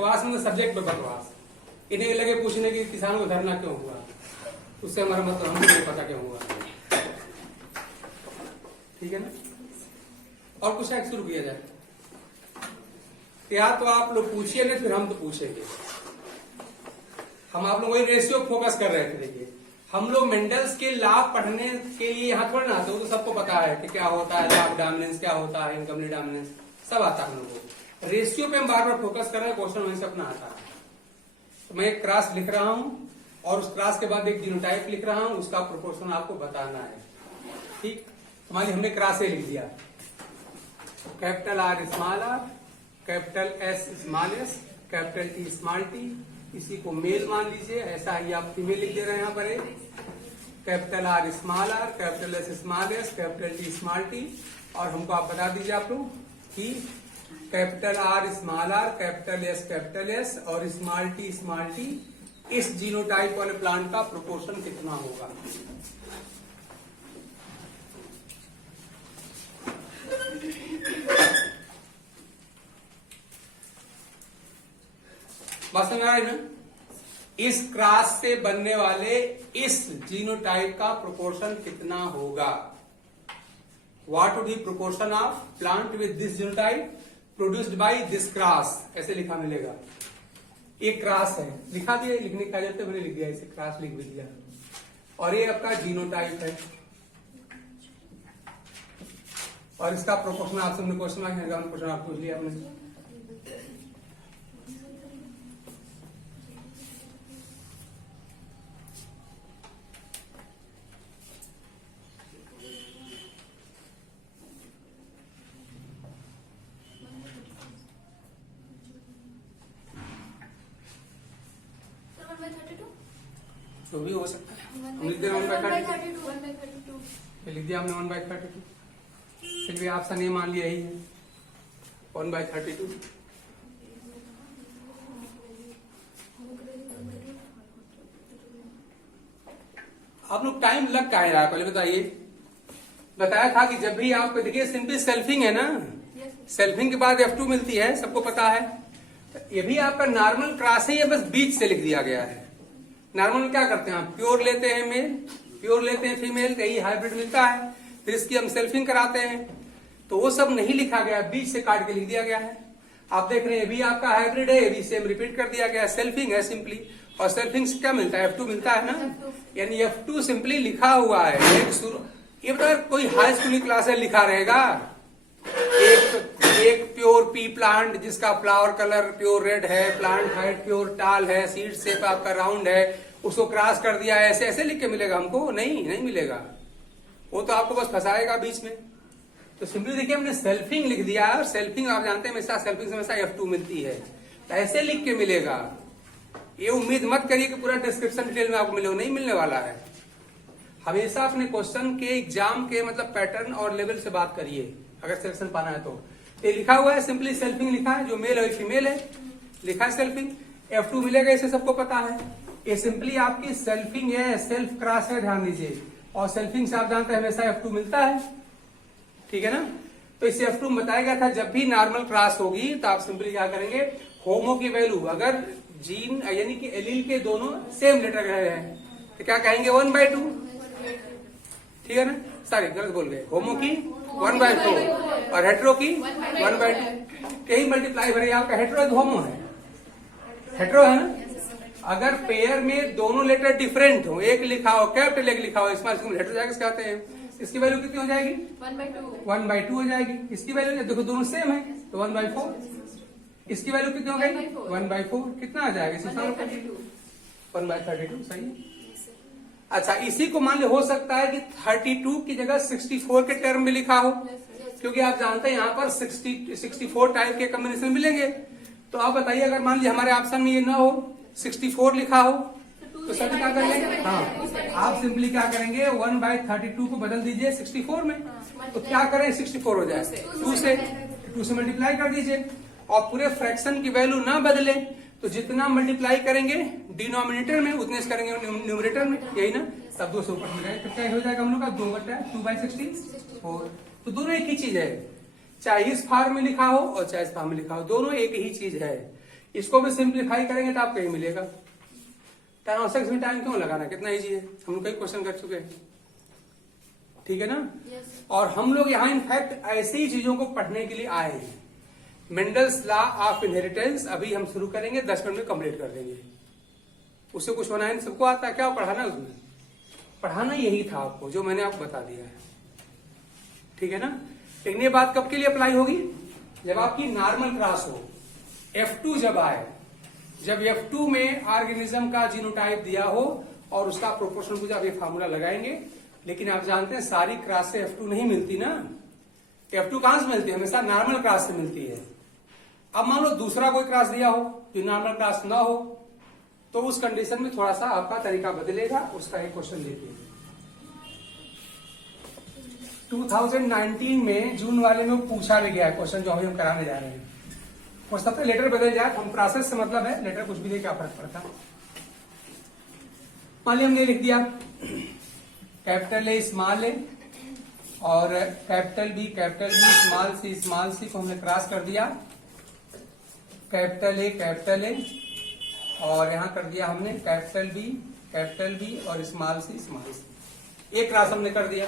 बकवास मतलब सब्जेक्ट पे बकवास। इन्हें लगे पूछने की किसानों को धरना क्यों हुआ, उससे हमारा मतलब हमको नहीं पता क्यों हुआ। ठीक है ना। और कुछ एक शुरू किया जाए, या तो आप लोग पूछिए ना, फिर हम तो पूछेंगे। हम आप लोग वही रेशियो फोकस कर रहे थे। देखिए हम लोग मेंडल्स के लाभ पढ़ने के लिए यहाँ थोड़ा ना आते, वो तो सबको पता है कि क्या होता है लाभ डोमिनेंस, क्या होता है इनकम्प्लीट डोमिनेंस, सब आता है हम लोगों को। रेशियो पे हम बार बार फोकस कर रहे हैं, क्वेश्चन वहीं से अपना आता है। तो मैं एक क्लास लिख रहा हूं और उस क्लास के बाद एक जीनोटाइप लिख रहा हूं, उसका प्रोपोर्शन आपको बताना है। ठीक, मान लीजिए हमने क्लास ए लिख दिया, capital R small R, capital S small S, capital T small T, इसी को मेल मान लीजिए, ऐसा ही आप फीमेल लिख दे रहे हैं यहाँ पर। Capital R small R, capital S small S, capital T small T, और हमको आप बता दीजिए आप लोग कि capital R small R, capital S और स्मॉल टी इस जीनोटाइप वाले प्लांट का प्रोपोर्शन कितना होगा। बात समझ आ रही ना। इस क्रॉस से बनने वाले इस जीनोटाइप का प्रोपोर्शन कितना होगा। What would be proportion of plant with this genotype produced by this cross, ऐसे लिखा मिलेगा। एक क्रॉस है, लिखा दिया, लिखने का जरूरत मैंने लिख दिया, इसे क्रॉस लिख भी दिया, और ये आपका जीनोटाइप है, और इसका प्रोपोर्शन आपसे क्वेश्चन आप पूछ लिया हमने। जो भी हो सकता है, हम लिख दे रहे हैं 1/32, लिख दिया हमने 1/32। चलिए आपका नेम मान लिया ही है 1/32। आप लोग टाइम लग का है यार, पहले बताइए। बताया था कि जब भी आप देखिए सिंपली सेल्फिंग है ना, सेल्फिंग के बाद F2 मिलती है, सबको पता है। तो ये भी आपका नॉर्मल क्रॉस है, ये बस बीच से लिख दिया गया है। नॉर्मल में क्या करते हैं आप, प्योर लेते हैं मेल, प्योर लेते हैं फीमेल, कहीं हाइब्रिड मिलता है, फिर इसकी हम सेल्फिंग कराते हैं। तो वो सब नहीं लिखा गया, बीच से काट के लिख दिया गया है। आप देख रहे हैं ये भी आपका हाइब्रिड है, ये भी सेम रिपीट कर दिया गया है, सेल्फिंग है सिंपली। और सेल्फिंग से क्या मिलता है, F2 मिलता है ना, यानी F2 सिंपली लिखा हुआ है। ये बता कोई हाई स्कूल की क्लास है लिखा रहेगा, एक प्योर पी प्लांट जिसका फ्लावर कलर प्योर रेड है, प्लांट हाइट प्योर टाल है, सीड शेप आपका राउंड है, उसको क्रॉस कर दिया है, ऐसे ऐसे लिख के मिलेगा हमको? नहीं मिलेगा, वो तो आपको बस फंसाएगा बीच में। तो सिंपली देखिए हमने सेल्फिंग लिख दिया, और सेल्फिंग आप जानते हैं हमेशा सेल्फिंग से हमेशा F2 मिलती है, तो ऐसे लिख के मिलेगा। ये उम्मीद मत करिए कि पूरा डिस्क्रिप्शन डिटेल में आपको मिले, नहीं मिलने वाला है। हमेशा अपने क्वेश्चन के एग्जाम के मतलब पैटर्न और लेवल से बात करिए अगर सिलेक्शन पाना है तो। ये लिखा हुआ है सिंपली सेल्फिंग लिखा है, जो मेल है फीमेल है, लिखा है सेल्फिंग, F2 मिलेगा, इसे सबको पता है। ये सिंपली आपकी सेल्फिंग है, सेल्फ क्रॉस है, ध्यान दीजिए। और सेल्फिंग से आप जानते हैं हमेशा F2 मिलता है, ठीक है ना। तो इसे F2 बताया गया था, जब भी नॉर्मल क्रॉस होगी तो आप सिंपली क्या करेंगे, होमो की वैल्यू अगर जीन यानी कि एलील के दोनों सेम लेटर रहे हैं तो क्या कहेंगे 1/2, ठीक है ना। सॉरी गलत बोल गए, होमो की 1/4 और हेट्रो की 1/2। कहीं मल्टीप्लाई भरे आपका हेट्रो होमो है, हेट्रो है ना। अगर पेयर में दोनों लेटर डिफरेंट हो, एक लिखा हो कैपिटल एक लिखा हो स्मॉल, हेट्रो जाएगा कहते हैं। इसकी वैल्यू कितनी हो जाएगी 1/2 हो जाएगी। इसकी वैल्यू देखो दोनों सेम है तो 1/4। इसकी वैल्यू कितनी हो गई 1/4, कितना आ जाएगा 1/32, सही है। अच्छा इसी को मान लो हो सकता है कि 32 की जगह 64 के टर्म में लिखा हो, क्योंकि आप जानते हैं यहाँ पर 64 टाइप के कॉम्बिनेशन मिलेंगे। तो आप बताइए अगर मान लीजिए हमारे ऑप्शन में ये ना हो, 64 लिखा हो, तो सभी क्या कर लेंगे, हाँ आप सिंपली क्या करेंगे 1/32 को बदल दीजिए 64 में। तो क्या करें 64 हो जाए 2 से मल्टीप्लाई कर दीजिए, और पूरे फ्रैक्शन की वैल्यू ना बदले तो जितना मल्टीप्लाई करेंगे डिनोमिनेटर में उतने से करेंगे न्यूमरेटर में, यही ना। तब 2 से ऊपर मिलेगा, क्या हो जाएगा हम लोग का 2/64। तो दोनों एक ही चीज है, चाहे इस फार्म में लिखा हो और चाहे इस फार्म में लिखा हो, दोनों एक ही चीज है। इसको भी सिंप्लीफाई करेंगे तो आपको यही मिलेगा। टाइम आवश्यक, इसमें टाइम क्यों लगाना, कितना इजी है, हम लोग कई क्वेश्चन कर चुके हैं, ठीक है ना। और हम लोग यहाँ इनफैक्ट ऐसी ही चीजों को पढ़ने के लिए आए हैं। मेंडल्स लॉ ऑफ इनहेरिटेंस अभी हम शुरू करेंगे, 10 मिनट में कंप्लीट कर देंगे। उससे कुछ होना है, सबको आता है क्या पढ़ाना, उसमें पढ़ाना यही था आपको, जो मैंने आपको बता दिया है, ठीक है ना। लेकिन ये बात कब के लिए अप्लाई होगी, जब आपकी नॉर्मल क्रॉस हो, F2 जब आए, जब F2 में ऑर्गेनिज्म का जीनोटाइप दिया हो और उसका प्रोपोर्शन पूछा, आप ये फार्मूला लगाएंगे। लेकिन आप जानते हैं सारी क्रॉस से F2 नहीं मिलती ना, F2 कहां से मिलती है, हमेशा नॉर्मल क्रॉस से मिलती है। अब मान लो दूसरा कोई क्रॉस दिया हो जो नॉर्मल क्रॉस ना हो, तो उस कंडीशन में थोड़ा सा आपका तरीका बदलेगा। उसका एक क्वेश्चन देखिए, 2019 में जून वाले में पूछा भी गया क्वेश्चन, जो अभी हम कराने जा रहे हैं। हो सकता है लेटर बदल जाए, हम प्रोसेस से मतलब है, लेटर कुछ भी दे क्या फर्क पड़ता। मान लिया हमने लिख दिया कैपिटल ए स्मॉल ए और कैपिटल बी स्मॉल सी को हमने क्रॉस कर दिया, कैपिटल ए और यहां कर दिया हमने कैपिटल बी और स्मॉल सी। एक क्रॉस हमने कर दिया।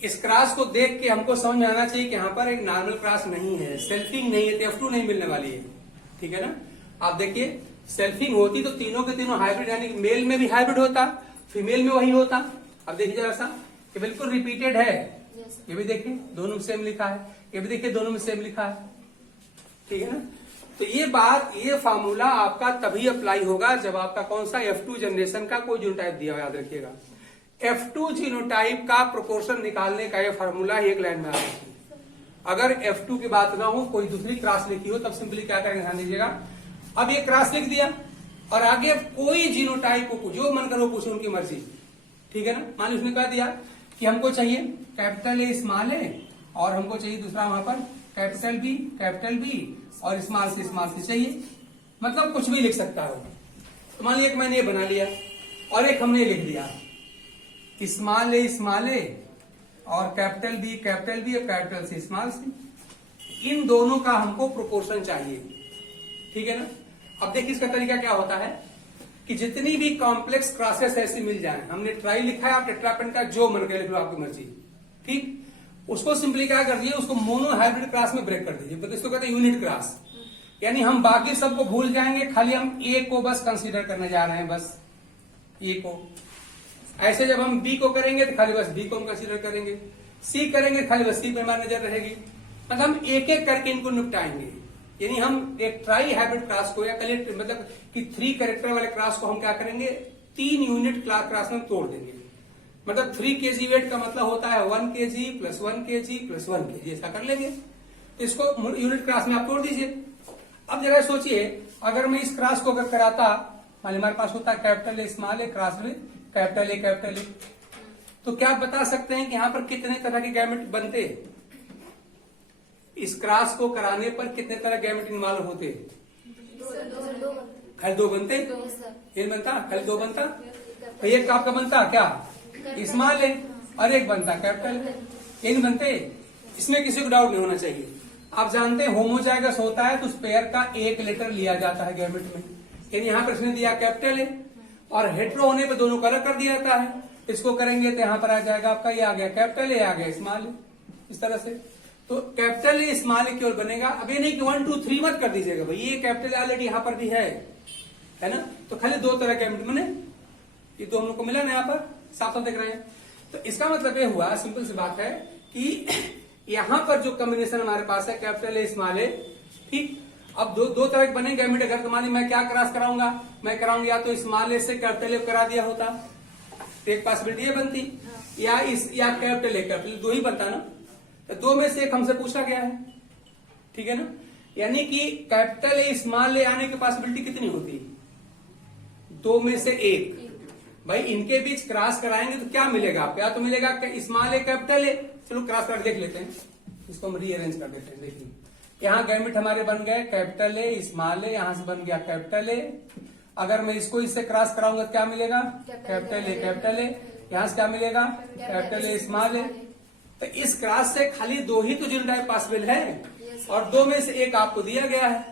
इस क्रॉस को देख के हमको समझ में आना चाहिए कि यहाँ पर एक नॉर्मल क्रॉस नहीं है, सेल्फिंग नहीं है, F2 नहीं मिलने वाली है, ठीक है ना। आप देखिए सेल्फिंग होती तो तीनों के तीनों हाइब्रिड, यानी मेल में भी हाइब्रिड होता, फीमेल में वही होता। अब देखिए जरा सा, ये बिल्कुल रिपीटेड है, ये भी देखिए दोनों में सेम लिखा है, ये भी देखिए दोनों में सेम लिखा है, ठीक है ना। तो ये बात, ये फार्मूला आपका तभी अप्लाई होगा जब आपका कौन सा F2 जनरेशन का कोई जीनोटाइप दिया हो, याद रखिएगा। F2 जीनोटाइप का प्रोपोर्शन निकालने का ये फार्मूला एक लाइन में आ रहा है। अगर F2 की बात ना हो, कोई दूसरी क्रॉस लिखी हो, तब सिंपली क्या करेंगे, ध्यान दीजिएगा। अब ये क्रॉस लिख दिया और आगे कोई जीनोटाइप को जो मन करो पूछो, उनकी मर्जी, ठीक है ना। मान ली उसने कह दिया कि हमको चाहिए कैपिटल ए स्मॉल ए और हमको चाहिए दूसरा वहां पर कैपिटल बी और स्मॉल सी चाहिए, मतलब कुछ भी लिख सकता हो। तो मान लिया मैंने ये बना लिया और एक हमने लिख दिया स्मॉल ए और कैपिटल बी और कैपिटल सी स्मॉल सी। इन दोनों का हमको प्रोपोर्शन चाहिए, ठीक है ना। अब देखिए इसका तरीका क्या होता है कि जितनी भी कॉम्प्लेक्स क्रॉसेस ऐसी मिल जाए, हमने ट्राई लिखा है, आप टेट्रापेंट का जो मन कर लिख लो, आपकी मर्जी, ठीक। उसको सिंपली क्या कर दिए, उसको मोनो हाइब्रिड क्रॉस में ब्रेक कर दीजिए, इसको कहते हैं यूनिट क्रॉस। यानी हम बाकी सबको भूल जाएंगे, खाली हम ए को बस कंसीडर करने जा रहे हैं, बस ए को। ऐसे जब हम बी को करेंगे तो खाली बस बी को हम कंसीडर करेंगे, सी करेंगे खाली बस सी पर हमारी नजर रहेगी। मतलब हम एक एक करके इनको निपटाएंगे। यानी हम एक ट्राई हाइब्रिड क्लास को, या कलेक्ट मतलब कि 3 कैरेक्टर वाले क्लास को हम क्या करेंगे, 3 यूनिट क्लास में तोड़ देंगे। मतलब 3 kg वेट का मतलब होता है 1 kg + 1 kg + 1 kg, ऐसा कर लेंगे। इसको यूनिट क्लास में आप तोड़ दीजिए। अब जरा सोचिए, अगर मैं इस क्लास को अगर कराता, मान हमारे पास होता है capital A small A cross में कैपिटल ए, तो क्या आप बता सकते हैं कि यहाँ पर कितने तरह के गैमेट बनते, इस क्रॉस को कराने पर कितने तरह गैमेट इन्वॉल्व होते? खाली 2 बनते, ये बनता खाली 2 बनता। तो एक आपका बनता क्या, स्मॉल ए, और एक बनता कैपिटल, ये नहीं बनते। इसमें किसी को डाउट नहीं होना चाहिए। आप जानते हैं होमोजाइगस होता है तो उस पेयर का एक लेटर लिया जाता है गैमेट में। यानी यहाँ पर इसने दिया कैपिटल ए और हेट्रो होने पे दोनों को अलग कर दिया जाता है। इसको करेंगे तो यहाँ पर आ जाएगा आपका, ये आ गया कैपिटल ए, आ गया स्मॉल ए, इस तरह से। तो कैपिटल ए स्मॉल ए केवल बनेगा। अब ये नहीं कि 1 2 3 मत कर दीजिएगा भाई, ये कैपिटल ऑलरेडी यहाँ पर भी है ना। तो खाली 2 तरह गैमेट बने, ये 2 हम लोग को मिला ना, यहाँ पर साफ साफ देख रहे हैं। तो इसका मतलब ये हुआ, सिंपल सी बात है कि यहाँ पर जो कॉम्बिनेशन हमारे पास है कैपिटल ए स्मॉल ए, ठीक। अब दो तरह के बने गैमेट। अगर तो मान मैं क्या क्रॉस कराऊंगा, मैं कराऊंगा या तो स्मॉल ए से कैपिटल ए करा दिया होता, तो एक पॉसिबिलिटी बनती, या कैपिटल ए कैपिटल 2 ही बनता ना। तो 2 में से एक हमसे पूछा गया है, ठीक है ना। यानी कि कैपिटल ए स्मॉल ए आने की पॉसिबिलिटी कितनी होती, 2 में से 1। भाई इनके बीच क्रॉस कराएंगे तो क्या मिलेगा आपको, या तो मिलेगा स्मॉल ए कैपिटल ए। चलो क्रॉस कर देख लेते हैं, इसको हम रीअरेंज कर देते हैं। देखिए यहाँ गैमेट हमारे बन गए कैपिटल ए स्मॉल ए, यहां से बन गया कैपिटल ए। अगर मैं इसको इससे क्रॉस कराऊंगा तो क्या मिलेगा, कैपिटल ए, यहां से क्या मिलेगा, कैपिटल ए स्मॉल ए। तो इस क्रॉस से खाली 2 ही तो जीनोटाइप पॉसिबल है, और 2 में से एक आपको दिया गया है।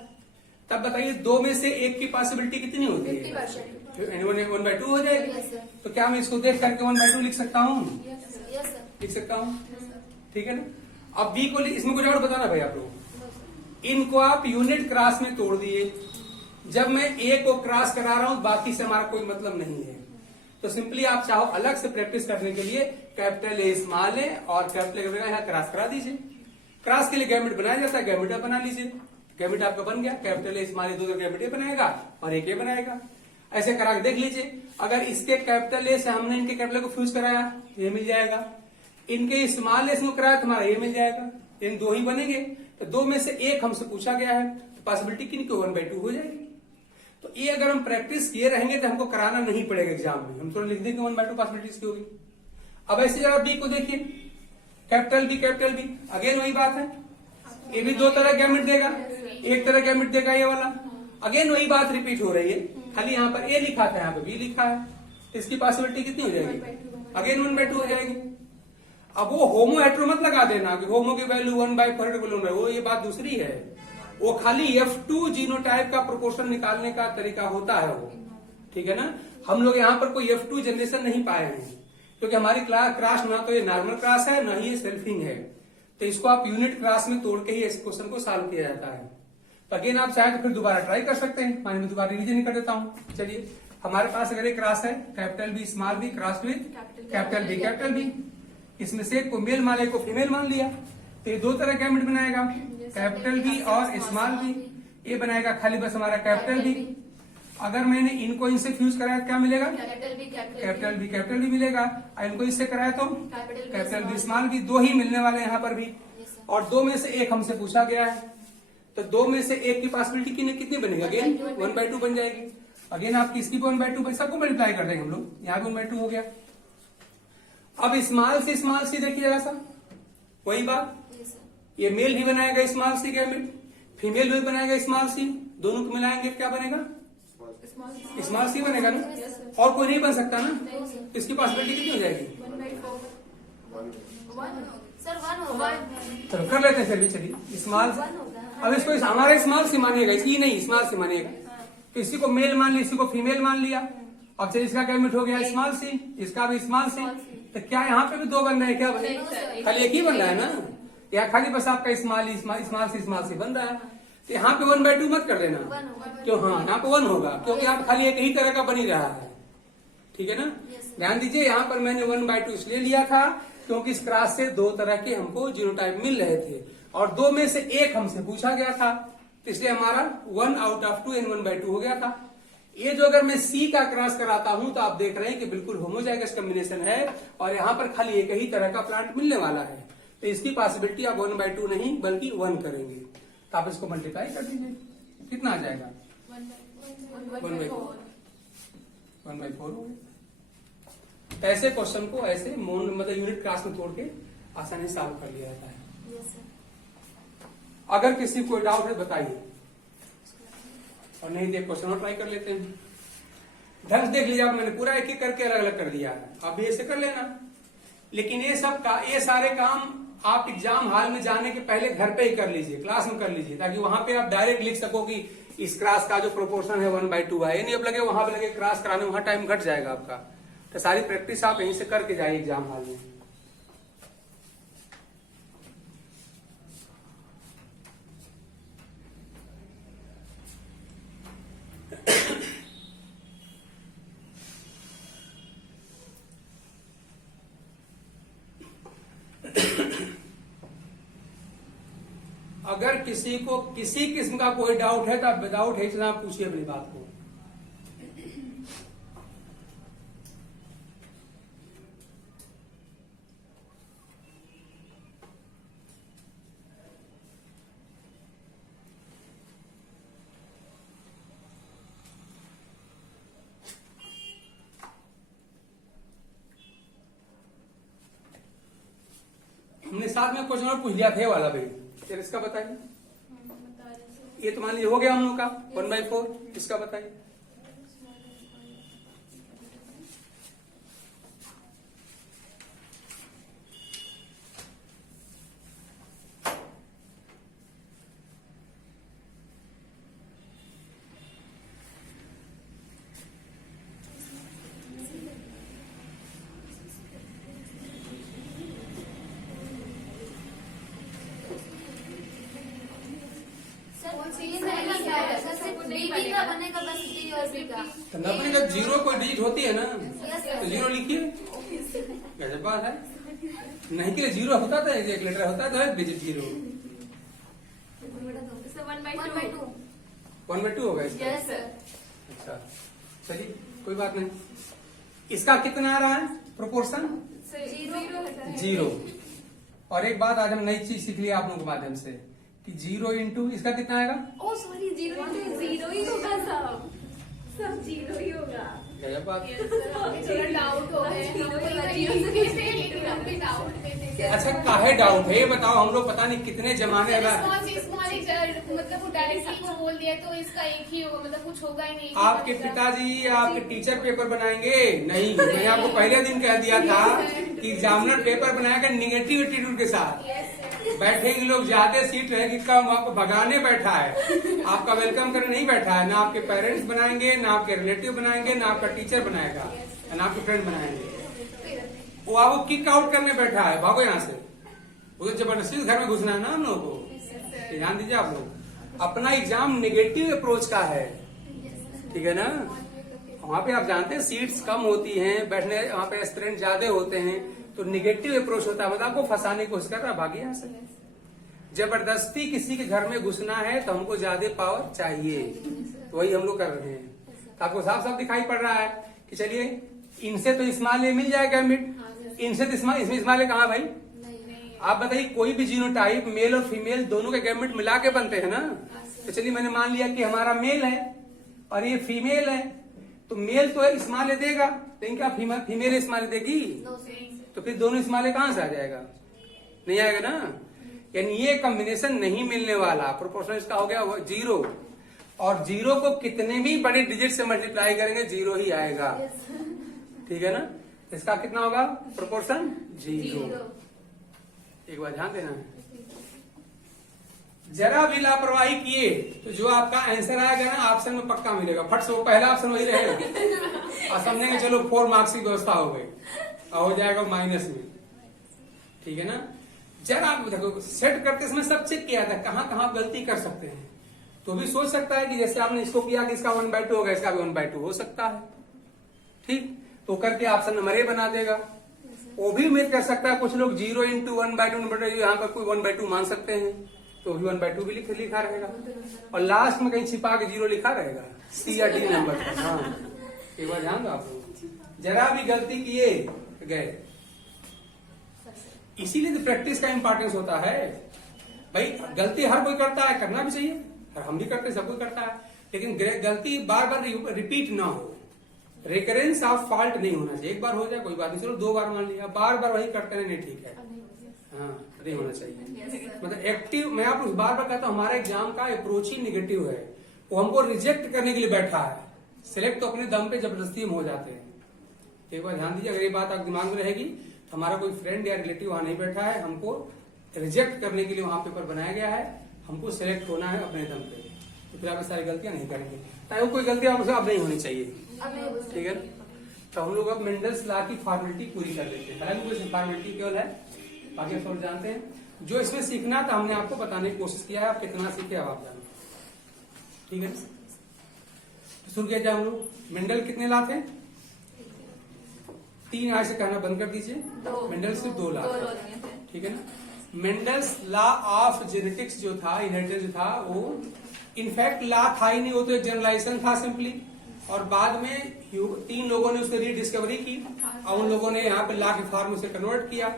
तब बताइए 2 में से 1 की पॉसिबिलिटी कितनी होती है? 50%। 1/2 हो जाएगी। Yes, sir. तो क्या मैं इसको देख करके 1/2 लिख सकता हूँ? Yes, sir. लिख सकता हूँ, Yes, sir. ठीक है ना। अब बी को इसमें कुछ और बताना भाई आप लोग। No, sir. इनको आप यूनिट क्रॉस में तोड़ दिए। जब मैं ए को क्रॉस करा रहा हूं बाकी से हमारा कोई मतलब नहीं है। तो सिंपली आप चाहो अलग से प्रैक्टिस करने के लिए कैपिटल ए स्मॉल ए और कैपिटल ए यहाँ क्रॉस करा दीजिए। क्रॉस के लिए गैमेट बनाया जाता है, गैमेट आप बना लीजिए। गैमेट आपका बन गया, कैपिटल ए स्मॉल ए दो गैमेट ए बनाएगा और एक ए बनाएगा। ऐसे करा के देख लीजिए। अगर इसके कैपिटल ए से हमने इनके कैपिटल को फ्यूज कराया ये मिल जाएगा, इनके स्मॉल ए से कराया तो हमारा ये मिल जाएगा। इन दो ही बनेंगे। तो 2 में से 1 हमसे पूछा गया है, तो पॉसिबिलिटी किन की 1/2 हो जाएगी। तो ये अगर हम प्रैक्टिस किए रहेंगे तो हमको कराना नहीं पड़ेगा एग्जाम में, हम थोड़ा लिख देंगे 1/2 पॉसिबिलिटीज की होगी। अब ऐसे जरा बी को देखिए, कैपिटल बी अगेन वही बात है। ये भी 2 तरह गैमेट देगा, एक तरह गैमेट देगा ये वाला। अगेन वही बात रिपीट हो रही है, खाली यहाँ पर ए लिखा था यहाँ पे बी लिखा है। इसकी पॉसिबिलिटी कितनी हो जाएगी? अगेन 1/2 हो जाएगी। अब वो होमो हेट्रो मत लगा देना कि होमो की वैल्यू 1/4 वो ये बात दूसरी है। वो खाली F2 जीनोटाइप का प्रोपोर्शन निकालने का तरीका होता है वो, ठीक है ना। हम लोग यहाँ पर कोई F2 जनरेशन नहीं पाए हैं क्योंकि हमारी क्लास ना तो ये नॉर्मल क्लास है ना ही ये सेल्फिंग है। तो इसको आप यूनिट क्लास में तोड़ के ही इस क्वेश्चन को सॉल्व किया जाता है। तो अगेन आप चाहे तो फिर दोबारा ट्राई कर सकते हैं। मैं दोबारा रिवीजन कर देता हूँ। चलिए, हमारे पास अगर एक क्लास है capital B small B cross with capital B, इसमें से को मेल मान लिया, को फीमेल मान लिया, तो ये 2 तरह गैमेट बनाएगा, कैपिटल बी और स्मॉल बी। ये बनाएगा खाली बस हमारा कैपिटल बी। अगर मैंने इनको इनसे फ्यूज कराया तो क्या मिलेगा? कैपिटल बी मिलेगा। और इनको इससे कराया तो कैपिटल बी स्मॉल बी। 2 ही मिलने वाले यहाँ पर भी। और 2 में से 1 हमसे पूछा गया है, तो 2 में से 1 की पॉसिबिलिटी कितनी बनेगी? अगेन 1/2 बन जाएगी। अगेन आप किसकी 1/2 सबको मल्टीप्लाई कर देंगे हम लोग। यहाँ भी 1/2 हो गया। अब स्मॉल सी देखिए जरा सा, वही बात। ये मेल भी बनाएगा स्मॉल सी गैमेट, फीमेल भी बनाएगा स्मॉल सी, दोनों को मिलाएंगे क्या बनेगा? स्मॉल सी बनेगा ना। और कोई नहीं बन सकता ना। इसकी पॉसिबिलिटी कितनी हो जाएगी? चलो कर लेते हैं फिर भी। चलिए स्मॉल, अब इसको हमारा स्मॉल सी मानेगा, इसकी नहीं स्मॉल सी मानेगा। तो इसी को मेल मान लिया, इसी को फीमेल मान लिया। अब चलिए इसका गैमेट हो गया स्मॉल सी, इसका भी स्मॉल सी। तो क्या यहाँ पे भी 2 बन रहे हैं? क्या बने? खाली एक ही बन रहा है ना। या खाली बस आपका स्मॉल सी बन रहा है। तो यहाँ पे 1/2 मत कर देना क्यों? हाँ, यहाँ पे 1 होगा क्योंकि आप खाली एक ही तरह का बन ही रहा है, ठीक है ना। ध्यान दीजिए, यहाँ पर मैंने 1/2 इसलिए लिया था क्योंकि इस क्लास से 2 तरह के हमको जीनोटाइप मिल रहे थे और 2 में से 1 हमसे पूछा गया था, तो इसलिए हमारा 1 आउट ऑफ 2 1/2 हो गया था। ये जो अगर मैं सी का क्रॉस कराता हूं तो आप देख रहे हैं कि बिल्कुल होमोजाइगस कॉम्बिनेशन है और यहाँ पर खाली एक ही तरह का प्लांट मिलने वाला है। तो इसकी पॉसिबिलिटी आप 1/2 नहीं बल्कि 1 करेंगे। तो आप इसको मल्टीप्लाई कर दीजिए, कितना आ जाएगा? 1/4 हो गया। ऐसे क्वेश्चन को ऐसे मतलब यूनिट क्लास में तोड़ के आसानी से सॉल्व कर लिया जाता है। अगर किसी को डाउट है बताइए, और नहीं देख क्वेश्चन और ट्राई कर लेते हैं। ढंग से देख लीजिए, मैंने पूरा एक एक करके अलग अलग कर दिया है, आप भी ऐसे कर लेना। लेकिन ये सारे काम आप एग्जाम हॉल में जाने के पहले घर पे ही कर लीजिए, क्लास में कर लीजिए, ताकि वहां पे आप डायरेक्ट लिख सको कि इस क्लास का जो प्रोपोर्शन है 1/2 है। नहीं अब लगे वहां पे लगे क्लास कराने, वहां टाइम घट जाएगा आपका। तो सारी प्रैक्टिस आप यहीं से करके जाइए एग्जाम हॉल में। अगर किसी को किसी किस्म का कोई डाउट है तो आप विदाउट हेजिटेशन पूछिए अपनी बात को। हमने साथ में क्वेश्चन और पूछ लिया थे वाला भाई, फिर इसका बताइए। ये तो मान लीजिए हो गया हम लोग का 1/4, इसका बताइए। बीबी का बनेगा बस डी और बी का। तो नंबर का जीरो कोई डिजिट होती है ना, Yes, sir. तो जीरो लिखिए। गजब बात है, नहीं कि जीरो होता था, एक लेटर होता तो एक डिजिट जीरो। 1/2। 1/2 होगा इसका। Yes sir. अच्छा चलिए कोई बात नहीं। इसका कितना आ रहा है प्रोपोर्शन? जीरो। और एक बात आज हम नई चीज सीख लिया आप लोगों के माध्यम से कि जीरो इंटू इसका कितना आएगा? ओ सॉरी, जीरो ही होगा सब जीरो ही होगा। गजब बात। थोड़ा डाउट हो गया। अच्छा काहे डाउट है ये बताओ, हम लोग पता नहीं कितने जमाने का। मतलब वो डायरेक्ट आपको बोल दिया तो इसका एक ही होगा, मतलब कुछ होगा ही नहीं। आपके पिताजी आपके टीचर पेपर बनाएंगे? नहीं, मैंने आपको पहले दिन कह दिया था कि एग्जामिनर पेपर बनाएगा निगेटिव एटीट्यूड के साथ। बैठेंगे लोग, ज्यादा सीट रहेगी, कम आपको भगाने बैठा है, आपका वेलकम करने नहीं बैठा है। ना आपके पेरेंट्स बनाएंगे, ना आपके रिलेटिव बनाएंगे, ना आपका टीचर बनाएगा, ना आपके फ्रेंड बनाएंगे। वो आपको किक आउट करने बैठा है, भागो यहाँ से। वो तो जबरदस्ती घर में घुसना है ना हम लोगों को। ध्यान दीजिए आप लोग, अपना एग्जाम नेगेटिव अप्रोच का है, ठीक है ना। वहाँ पे आप जानते हैं सीट्स कम होती हैं, बैठने वहाँ पे एस्पिरेंट ज्यादा होते हैं, तो निगेटिव अप्रोच होता है, मतलब आपको फंसाने की कोशिश कर रहा है, भागिए यहाँ से। जबरदस्ती किसी के घर में घुसना है तो हमको ज्यादा पावर चाहिए, तो वही हम लोग कर रहे हैं। तो आपको साफ साफ दिखाई पड़ रहा है कि चलिए इनसे तो इस्माइल मिल जाएगा मिड, इनसे तो इसमें इस्माइल कहाँ भाई? आप बताइए कोई भी जीनोटाइप मेल और फीमेल दोनों के गैमेट मिला के बनते हैं ना। तो चलिए मैंने मान लिया कि हमारा मेल है और ये फीमेल है, तो मेल तो इस्माइल देगा, लेकिन क्या फीमेल इस्माइल देगी? तो फिर दोनों इस्माइल कहाँ से आ जाएगा? नहीं आएगा ना। यानी ये कॉम्बिनेशन नहीं मिलने वाला। प्रोपोर्शन इसका हो गया जीरो, और जीरो को कितने भी बड़े डिजिट से मल्टीप्लाई करेंगे जीरो ही आएगा, ठीक है ना। इसका कितना होगा प्रोपोर्शन? जीरो। एक बार ध्यान देना है, जरा भी लापरवाही किए तो जो आपका आंसर आएगा ना ऑप्शन में पक्का मिलेगा, फट से वो पहला ऑप्शन वही रहेगा, और समझेंगे चलो 4 मार्क्स की व्यवस्था हो गई, और हो जाएगा माइनस में, ठीक है ना। जरा आप देखो सेट करते समय सब चेक किया था कहाँ कहाँ गलती कर सकते हैं, तो भी सोच सकता है कि जैसे आपने इसको किया कि इसका 1/2 होगा, इसका भी 1/2 हो सकता है, ठीक। तो करके ऑप्शन नंबर ए बना देगा। वो भी उम्मीद कर सकता है कुछ लोग 0 इंटू 1/2 यहाँ पर कोई 1/2 मान सकते हैं, तो भी 1/2 भी लिखा रहेगा, और लास्ट में कहीं छिपा के 0 लिखा रहेगा, सी या डी नंबर। हाँ एक बार ध्यान दो आप लोग, जरा भी गलती किए गए। इसीलिए तो प्रैक्टिस का इंपॉर्टेंस होता है भाई। गलती हर कोई करता है, करना भी चाहिए, और हम भी करते हैं, सब कोई करता है, लेकिन गलती बार बार रिपीट ना हो, रिकरेंस ऑफ फॉल्ट नहीं होना चाहिए। एक बार हो जाए कोई बात नहीं, चलो 2 बार मान लिया, बार बार वही करते रहने ठीक है, हाँ नहीं होना चाहिए। मतलब एक्टिव, मैं आपको बार बार कहता हूँ हमारे एग्जाम का अप्रोच ही निगेटिव है, वो हमको रिजेक्ट करने के लिए बैठा है। सिलेक्ट तो अपने दम पे जबरदस्ती हम हो जाते हैं। एक बार ध्यान दीजिए, अगर ये बात आपके दिमाग में रहेगी तो हमारा कोई फ्रेंड या रिलेटिव वहां नहीं बैठा है, हमको रिजेक्ट करने के लिए वहां पेपर बनाया गया है, हमको सिलेक्ट होना है अपने दम पे, तो फिर आप सारी गलतियां नहीं करेंगे, ताकि कोई गलती आपसे अब नहीं होनी चाहिए, ठीक है। तो हम लोग अब मेंडल्स लॉ की फॉर्मेलिटी पूरी कर लेते हैं, हालांकि कोई फॉर्मेलिटी केवल है, बाकी सब जानते हैं। जो इसमें सीखना था हमने आपको बताने की कोशिश किया है, आप कितना सीखे अब आप जानो, ठीक है। शुरू किया जाए हम लोग, मेंडल कितने लॉ थे? 3 आज से कहना बंद कर दीजिए, मेंडल से 2 लॉ, ठीक है ना। मेंडल्स लॉ ऑफ जेनेटिक्स जो था, इनहेरिटेंस जो था, वो इनफैक्ट लॉ था ही नहीं, वो तो एक जनरलाइजेशन था सिंपली, और बाद में 3 लोगों ने उससे रीडिस्कवरी की, और उन लोगों ने यहाँ पे लॉ के फॉर्म से कन्वर्ट किया।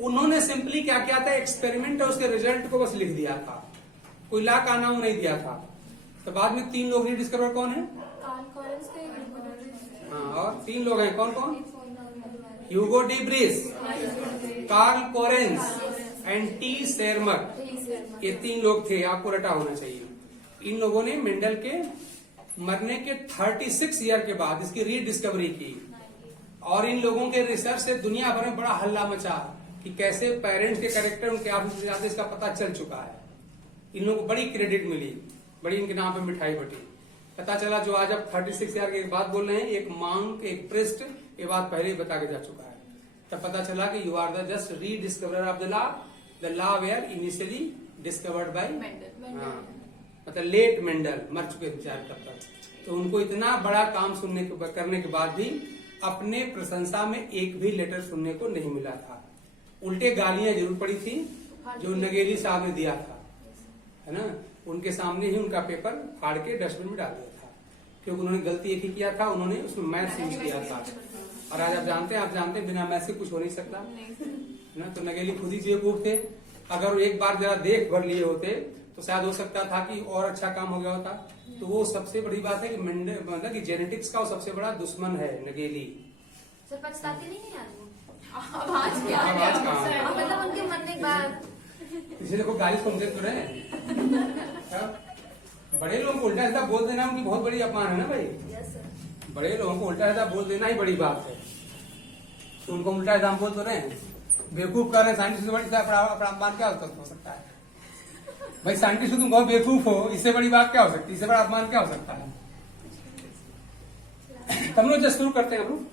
उन्होंने सिंपली क्या किया था, एक्सपेरिमेंट और उसके रिजल्ट को बस लिख दिया था, कोई लॉ का नाम नहीं दिया था। तो बाद में 3 लोग रीडिस्कवर कौन है? हाँ, और 3 लोग हैं, कौन कौन? Hugo de Vries, Carl Correns and Tschermak, ये 3 लोग थे, आपको रटा होना चाहिए। इन लोगों ने मेंडल के मरने के 36 ईयर के बाद इसकी रीडिस्कवरी की, और इन लोगों के रिसर्च से दुनिया भर में बड़ा हल्ला मचा कि कैसे पेरेंट्स के कैरेक्टर उनके आप से ज्यादा इसका पता चल चुका है। इन लोगों को बड़ी क्रेडिट मिली, बड़ी इनके नाम पे मिठाई बटी। पता चला जो आज अब 36 ईयर के बाद बोल रहे हैं, एक मांग एक प्रिस्ट, ये बात पहले ही बता के जा चुका है। तब पता चला कि you are the just rediscoverer of the law where initially discovered by मतलब लेट मेंडल, मर चुके थे 4 तब तक। तो उनको इतना बड़ा काम करने के बाद भी अपने प्रशंसा में एक भी लेटर सुनने को नहीं मिला था। उल्टे गालियां जरूर पड़ी थी जो नगेली साहब ने दिया था, है ना, उनके सामने ही उनका पेपर फाड़ के डस्टबिन में डाल दिया था, क्योंकि उन्होंने गलती एक ही किया था, उन्होंने उसमें मैथ्स यूज किया था। और आज आप जानते हैं बिना मैथ्स से कुछ हो नहीं सकता, है ना। तो नगेली खुद ही बेवकूफ थे। अगर वो एक बार जरा देख भर लिए होते तो शायद हो सकता था कि और अच्छा काम हो गया होता। तो वो सबसे बड़ी बात है कि मतलब कि जेनेटिक्स का वो सबसे बड़ा दुश्मन है नगेली। सर पछताती नहीं है वो? अब आज क्या अब आज कहाँ? सर, मतलब उनके मरने के बाद इसे देखो गाली सुनते तो रहे हैं। बड़े लोगों को उल्टा सीधा बोल देना उनकी बहुत बड़ी अपमान है ना भाई। Yes sir. बड़े लोगों को उल्टा सीधा बोल देना ही बड़ी बात है। तो उनको उल्टा सीधा हम बोल तो रहे हैं, बेवकूफ कर रहे हैं। साइंटिस्ट से बड़ी अपमान क्या हो सकता है भाई? साइंटिस्ट तुम बहुत बेवकूफ हो, इससे बड़ी बात क्या हो सकती है? इससे बड़ा अपमान क्या हो सकता है? हम लोग जस्ट शुरू करते हैं। हम लोग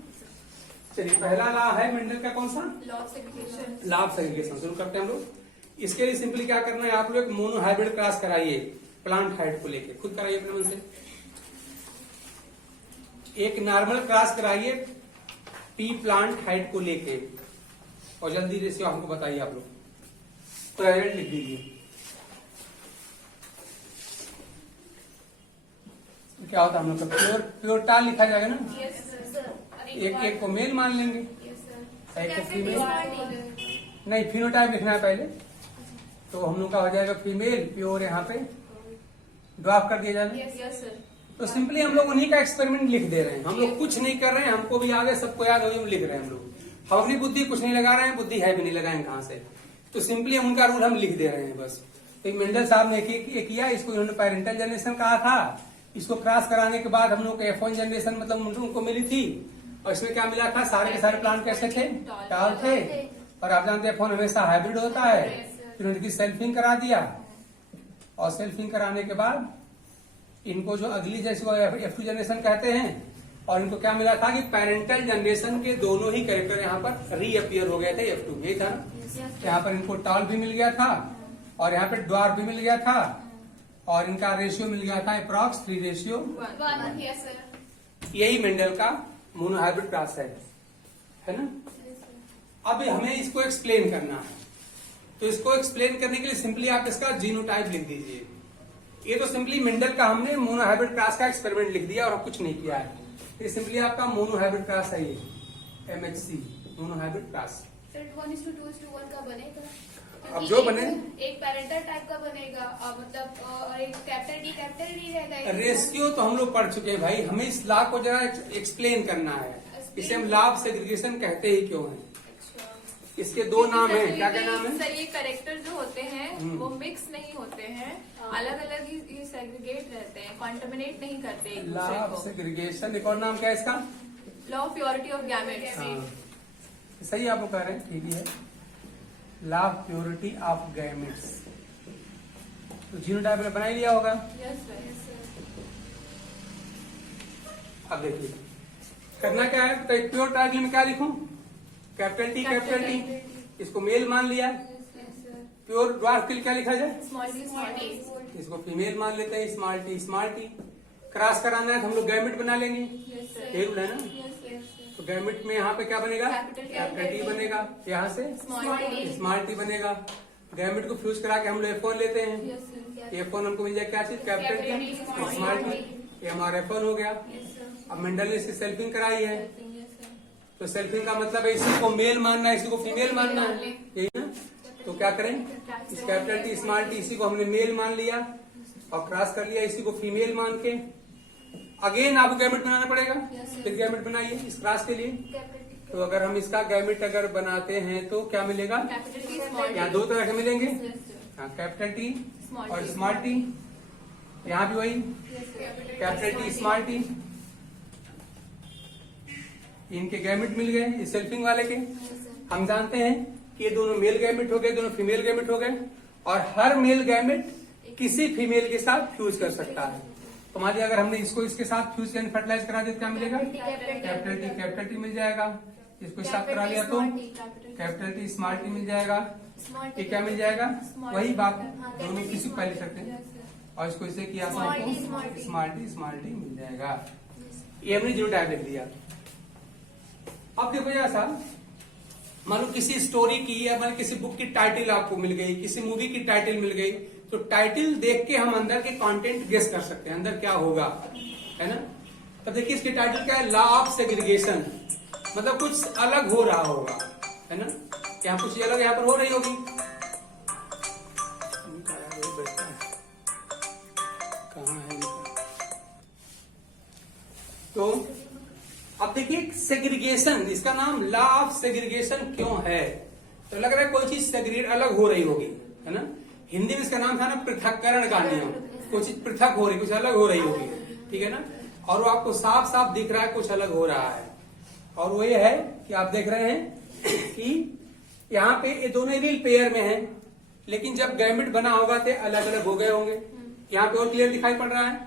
चलिए, पहला लॉ है मेंडल का, कौन सा? Law of segregation. Law of segregation शुरू करते हैं हम लोग। इसके लिए सिंपली क्या करना है, आप लोग एक मोनो हाइब्रिड क्रॉस कराइए प्लांट हाइट को लेके, खुद कराइए अपने मन से। एक नॉर्मल क्रॉस कराइए पी प्लांट हाइट को लेके, और जल्दी रेशियो हमको बताइए आप लोग। तो एरर लिख दीजिए। क्या होता है हम लोग का प्योर टाल लिखा जाएगा ना। Yes sir. एक को मेल मान लेंगे, यस सर। एक को कैपिटल फीमेल। नहीं, फिनोटाइप लिखना है पहले, तो हम लोग का हो जाएगा फीमेल प्योर, यहाँ पे ड्रॉप कर दिया जाएगा। Yes sir. तो सिंपली हम लोग उन्हीं का एक्सपेरिमेंट लिख दे रहे हैं। हम लोग कुछ नहीं कर रहे हैं, हमको भी याद है, सबको याद है, हम लिख रहे हैं। हम लोग हम अपनी बुद्धि कुछ नहीं लगा रहे हैं, बुद्धि है भी नहीं लगाए कहाँ से। तो सिंपली हम उनका रूल हम लिख दे रहे हैं बस। तो मेंडल साहब ने किया, इसको इन्होंने पेरेंटल जनरेशन कहा था। इसको क्रॉस कराने के बाद हम लोग को F1 जनरेशन मतलब उनको मिली थी, और इसमें क्या मिला था, सारे के सारे प्लांट कैसे थे, टाल थे। और आप जानते हैं F1 हमेशा हाइब्रिड होता है। फिर उनकी सेल्फिंग करा दिया, और सेल्फिंग कराने के बाद इनको जो अगली जैसे F2 जनरेशन कहते हैं, और इनको क्या मिला था कि पेरेंटल जनरेशन के दोनों ही कैरेक्टर यहाँ पर रीअपियर हो गए थे F2, यही था ना। यहाँ पर इनको टॉल भी मिल गया था, और यहाँ पे ड्वार्फ भी मिल गया था, और इनका रेशियो मिल गया था अप्रॉक्स 3:1। Yes sir. यही मेंडल का मोनोहाइब्रिड क्रॉस है ना। अब हमें इसको एक्सप्लेन करना है, तो इसको एक्सप्लेन करने के लिए सिंपली आप इसका जीनोटाइप लिख दीजिए। ये तो सिंपली मेंडल का हमने मोनोहाइब्रिड क्रॉस का एक्सपेरिमेंट लिख दिया और कुछ नहीं किया है। ये सिंपली आपका मोनोहाइब्रिड क्रॉस है, ये MHC मोनोहाइब्रिड क्रॉस। सर 1:2:1 का बनेगा? अब जो बने, एक पेरेंटल टाइप का बनेगा, मतलब और एक कैपिटल डी रहेगा। रेशियो तो हम लोग पढ़ चुके हैं भाई, हमें इस लॉ को जरा एक्सप्लेन करना है। इसे हम लॉ ऑफ सेग्रीगेशन कहते ही क्यों हैं। इसके दो नाम हैं, क्या क्या नाम है? सर ये करेक्टर जो होते हैं वो मिक्स नहीं होते हैं, अलग अलग ही सेग्रीगेट रहते हैं, कॉन्टेमिनेट नहीं करते एक लॉ दूसरे ऑफ को। सेग्रीगेशन, एक और नाम क्या है इसका? Law of purity of gametes. हाँ, सही आप लोग कह रहे हैं, ठीक ही है। Law of purity of gametes. तो जीनोटाइप ने बना ही लिया होगा। Yes sir. अब देखिए करना क्या है, तो एक प्योर टाइप में क्या लिखूं, कैपिटल टी, इसको मेल मान लिया। प्योर ड्वार्फ के लिए क्या लिखा जाए, स्मॉल टी। इसको फीमेल मान लेते हैं, स्मॉल टी। क्रॉस कराना है तो हम लोग गैमेट बना लेंगे, यस सर। ये रूल है ना। तो गैमेट में यहाँ पे क्या बनेगा, कैपिटल टी बनेगा, यहाँ से स्मॉल टी। बनेगा। गैमेट को फ्यूज करा के हम लोग F1 लेते हैं। Yes sir. F1 हमको मिल जाए क्या चीज, कैपिटल टी, स्मॉल टी। ये हमारा F1 हो गया। अब मेंडल ने इसकी सेल्फिंग कराई है, तो सेल्फिंग का मतलब है इसी को मेल मानना है, इसी को फीमेल मानना है, यही ना। तो क्या करें, इस कैपिटल टी स्मॉल टी इसी को हमने मेल मान लिया और क्रॉस कर लिया, इसी को फीमेल मान के अगेन आपको गैमेट बनाना पड़ेगा। फिर गैमेट बनाइए इस क्रॉस के लिए। तो अगर हम इसका गैमेट अगर बनाते हैं तो क्या मिलेगा, कैपिटल टी स्मॉल यहाँ दो तरह के मिलेंगे, टी। हाँ कैपिटल टी Small और t. Small T. यहाँ भी वही कैपिटल टी स्मॉल टी। इनके गैमेट मिल गए इस सेल्फिंग वाले के। हम जानते हैं कि ये दोनों मेल गैमेट हो गए, दोनों फीमेल गैमेट हो गए, और हर मेल गैमेट किसी फीमेल के साथ फ्यूज कर सकता है। तो मान लिया अगर हमने इसको इसके साथ फ्यूज यानी फर्टिलाइज करा दिया, क्या मिलेगा, कैपिटल टी मिल जाएगा। इसको साथ करा लिया तो कैपिटल टी स्मॉल टी मिल जाएगा। ये क्या मिल जाएगा, वही बात, दोनों किसी को पहले सकते हैं। और इसको इसे किया Small t, small t. Small T मिल जाएगा। ये हमने जीरो टाइप लिख दिया। अब देखो ऐसा, मान लो किसी स्टोरी की या मान किसी बुक की टाइटल आपको मिल गई, किसी मूवी की टाइटल मिल गई, तो टाइटल देख के हम अंदर के कंटेंट गेस कर सकते हैं अंदर क्या होगा, है ना। तब देखिए इसकी टाइटल क्या है, लॉ ऑफ सेग्रीगेशन, मतलब कुछ अलग हो रहा होगा, है ना। यहाँ कुछ अलग यहाँ पर हो रही होगी। कहाँ है तो अब देखिए सेग्रीगेशन, इसका नाम लॉ ऑफ सेग्रीगेशन क्यों है, तो लग रहा है कोई चीज सेग्रीगेट अलग हो रही होगी, है ना। हिंदी में इसका नाम था ना पृथक्करण का नियम, कोई चीज पृथक हो रही, कुछ अलग हो रही होगी, ठीक है ना। और वो आपको साफ साफ दिख रहा है कुछ अलग हो रहा है, और वो ये है कि आप देख रहे हैं कि यहाँ पे ये दोनों एलील पेयर में हैं, लेकिन जब गैमेट बना होगा तो अलग अलग हो गए होंगे। यहाँ पे और क्लियर दिखाई पड़ रहा है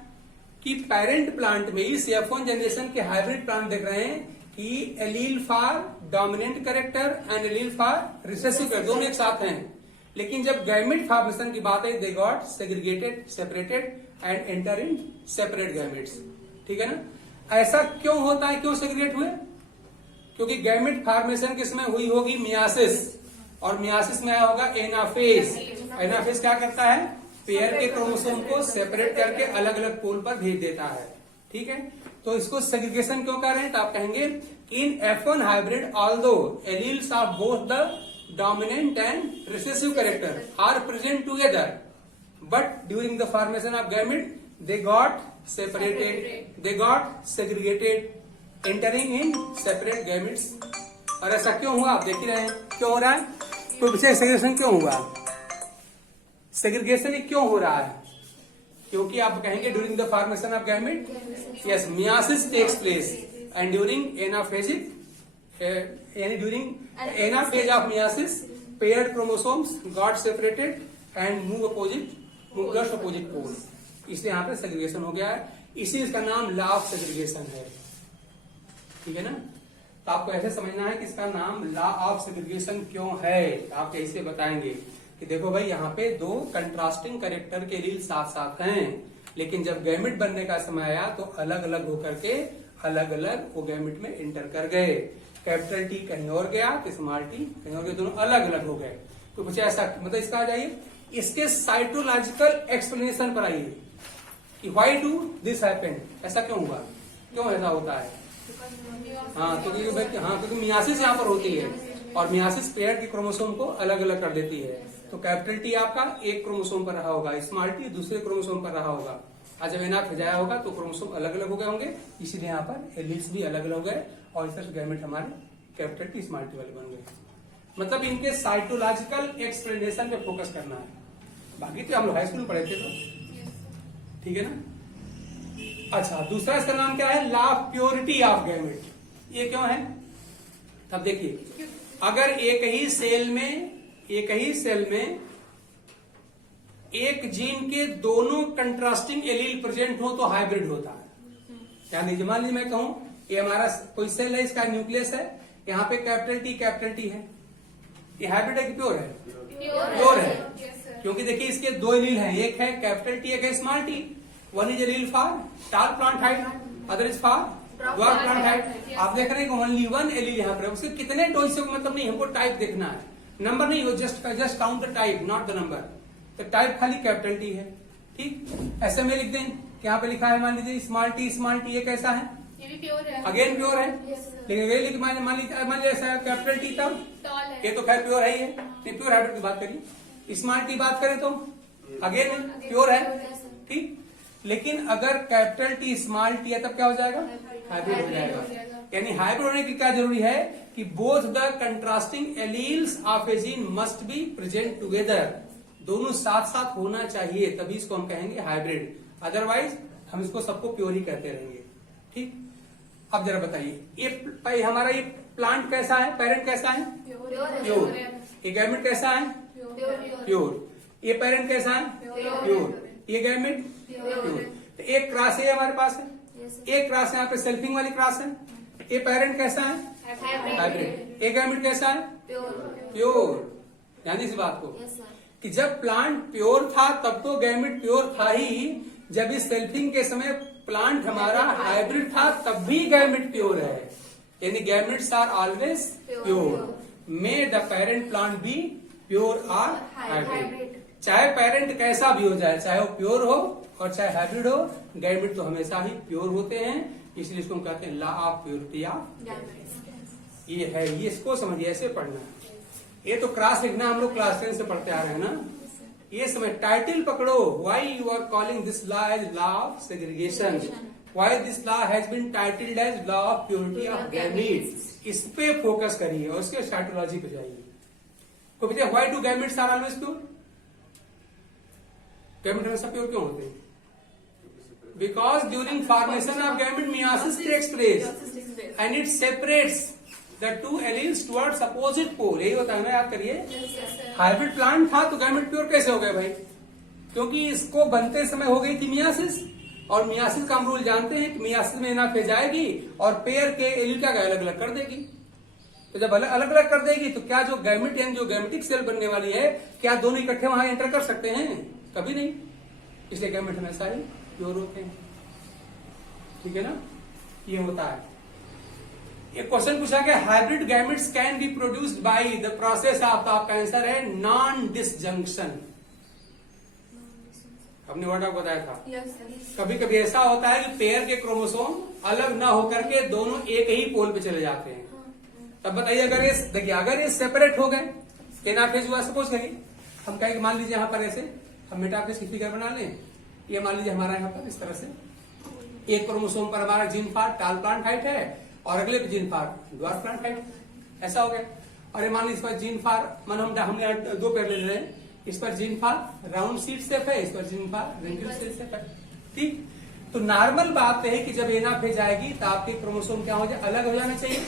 कि पेरेंट प्लांट में इस F1 जनरेशन के हाइब्रिड प्लांट देख रहे हैं कि allele for dominant character and allele for recessive character दोनों एक साथ हैं, लेकिन जब गैमेट फॉर्मेशन की बात है दे got segregated, separated and enter in separate gametes, ठीक है ना। ऐसा क्यों होता है, क्यों सेग्रीगेट हुए, क्योंकि गैमेट फॉर्मेशन किसमें हुई होगी, मियासिस, और मियासिस में आया होगा एनाफेज। एनाफेज क्या करता है, पेयर के क्रोमोसोम को सेपरेट करके अलग अलग पोल पर भेज देता है, ठीक है। तो इसको सेग्रीगेशन क्यों कर रहे हैं, तो आप कहेंगे इन F1 hybrid although alleles of both the dominant and recessive character are present together, but during the formation of gamete they got separated, they got segregated entering in separate gametes. और ऐसा क्यों हुआ, आप देख ही रहे हैं क्यों हो रहा है, कोई विशेष सेग्रीगेशन क्यों हुआ, सेग्रीगेशन क्यों हो रहा है, क्योंकि आप कहेंगे during the formation of gamete, yes, meiosis takes place and during anaphasic, यानी during anaphase of meiosis paired chromosomes got separated and move just opposite pole, इसलिए यहाँ पे सेग्रीगेशन हो गया है, इसी इसका नाम लॉ ऑफ सेग्रीगेशन है, ठीक है ना। तो आपको ऐसे समझना है कि इसका नाम लॉ ऑफ सेग्रीगेशन क्यों है, आप कैसे बताएंगे कि देखो भाई यहाँ पे दो कंट्रास्टिंग कैरेक्टर के एलील साथ साथ हैं, लेकिन जब गैमेट बनने का समय आया तो अलग अलग होकर के अलग अलग वो गैमेट में एंटर कर गए। कैपिटल टी कहीं और गया तो स्मॉल टी कहीं और गया, दोनों अलग अलग हो गए। तो कुछ ऐसा मतलब इसका आ जाइए, इसके साइटोलॉजिकल एक्सप्लेनेशन पर आइए कि व्हाई डू दिस हैपन, ऐसा क्यों हुआ, क्यों ऐसा होता है। हाँ तो क्योंकि मियासिस यहाँ पर होती है और मियासिस पेयर के क्रोमोसोम को अलग अलग कर देती है। तो कैपिटल टी आपका एक क्रोमोसोम पर रहा होगा, स्मॉल टी दूसरे क्रोमोसोम पर रहा होगा, आज जब एना खिजाया होगा तो क्रोमोसोम अलग अलग हो गए होंगे, इसीलिए यहाँ पर एलील्स भी अलग अलग हो गए और इस तरह गैमेट हमारे कैपिटल टी स्मॉल टी वाले बन गए। मतलब इनके साइटोलॉजिकल एक्सप्लेनेशन पे फोकस करना है, बाकी तो हम लोग हाई स्कूल में पढ़े थे तो, ठीक है ना। अच्छा, दूसरा इसका नाम क्या है, law of purity of gamete. ये क्यों है, तब देखिए अगर एक ही सेल में एक जीन के दोनों कंट्रास्टिंग एलील प्रेजेंट हो तो हाइब्रिड होता है। यानी मान लीजिए मैं कहूं ये हमारा कोई सेल है, इसका न्यूक्लियस है, यहाँ पे कैपिटल टी है, ये हाइब्रिड है कि प्योर है, प्योर है, क्योंकि देखिए इसके दो एलील हैं, एक है कैपिटल टी एक है small T, one is allele for tall plant height, other is for dwarf plant height. आप देख रहे हैं कि ओनली वन एलील यहाँ पर है, उसके कितने डोज से मतलब नहीं, हमको टाइप देखना है, नंबर नहीं हो, just count the type not the number. तो टाइप खाली कैपिटल टी है, ठीक। ऐसे में लिख दें कि यहाँ पे लिखा है मान लीजिए स्मॉल टी, ये कैसा है, ये भी प्योर है, अगेन प्योर है, लेकिन वे लिख मान लीजिए ऐसा कैपिटल टी तब टॉल है, ये तो खैर प्योर है ही है, नहीं प्योर हाइब्रिड की बात करिए। स्मॉल टी बात करें तो अगेन प्योर है, ठीक। लेकिन अगर कैपिटल टी स्मॉल टी है तब क्या हो जाएगा, हाइब्रिड हो जाएगा। यानी हाइब्रिड होने की क्या जरूरी है कि both the contrasting alleles of A gene must be present together, दोनों साथ साथ होना चाहिए, तभी इसको हम कहेंगे हाइब्रिड, अदरवाइज हम इसको सबको प्योर ही कहते रहेंगे, ठीक। अब जरा बताइए ये हमारा ये प्लांट कैसा है, पेरेंट कैसा है, प्योर, ये गैमेट कैसा है, प्योर, ये पेरेंट कैसा है, प्योर, ये गैमेट प्योर। तो एक क्रॉस है हमारे पास है, एक क्रॉस यहाँ पे सेल्फिंग वाली क्रॉस है, ये पेरेंट कैसा है, हाइब्रिड, ये गैमेट कैसा है, प्योर। ध्यान इस बात को, कि जब प्लांट प्योर था तब तो गैमेट प्योर था ही, जब इस सेल्फिंग के समय प्लांट हमारा हाइब्रिड था तब भी गैमेट प्योर है, यानी gametes are always pure. May the parent plant be pure और हाइब्रिड, चाहे पेरेंट कैसा भी हो जाए, चाहे वो प्योर हो और चाहे हाइब्रिड हो, गैमेट तो हमेशा ही प्योर होते हैं। इसलिए इसको हम कहते हैं लॉ ऑफ प्योरिटी ऑफ। ये है, ये इसको समझिए, ऐसे पढ़ना है। ये तो क्रॉस लिखना हम लोग क्लास 10 से पढ़ते आ रहे हैं ना। ये समय टाइटल पकड़ो, why you are calling this law as law of segregation, why this law has been titled as law of purity of gametes. इस पे फोकस करिए और उसके साइटोलॉजी पे जाइए। तो भैया why do gametes are always pure? Gamete हमेशा प्योर क्यों होते हैं? Because during formation of gamete meiosis takes place and it separates the two alleles towards opposite pole। यही होता है ना, याद करिए। हाइब्रिड प्लांट था तो गैमेट प्योर कैसे हो गए भाई? क्योंकि इसको बनते समय हो गई थी मियासिस, और मियासिस का हम रूल जानते हैं कि मियासिस में एनाफेज आएगी और पेयर के एलील का अलग अलग कर देगी। तो जब अलग अलग कर देगी तो क्या जो गैमेट यानी जो गैमेटिक सेल बनने वाली है, क्या दोनों इकट्ठे वहां एंटर कर सकते हैं? कभी नहीं। इसलिए गैमेट हमेशा ही प्योर होते हैं, ठीक है ना। ये होता है। एक क्वेश्चन पूछा गया, hybrid gametes can be produced by the process of, तो आपका आंसर है नॉन डिसजंक्शन। हमने वर्ड आपको बताया था। कभी कभी ऐसा होता है कि पेयर के क्रोमोसोम अलग ना होकर के दोनों एक ही पोल पे चले जाते हैं। तब बताइए, अगर ये देखिए, अगर ये सेपरेट हो गए, एनाफेज हुआ, सपोज करिए हम कहें, मान लीजिए यहाँ पर ऐसे हम मेटाफेज की फिगर बना लें। ये मान लीजिए हमारा यहाँ पर इस तरह से एक क्रोमोसोम पर हमारा जीन पार्ट टाल प्लांट हाइट है और अगले पे gene part dwarf plant height, ऐसा हो गया। और ये मान लीजिए इस पर जीन पार्ट, मान हमने यहाँ दो पेयर ले रहे हैं, इस पर gene part round seat shape है, इस पर जीन पार्ट रेंगुलर शेप है, ठीक। तो नॉर्मल बात है कि जब एनाफेज आएगी तो आपके क्रोमोसोम क्या हो जाए, अलग हो जाना चाहिए।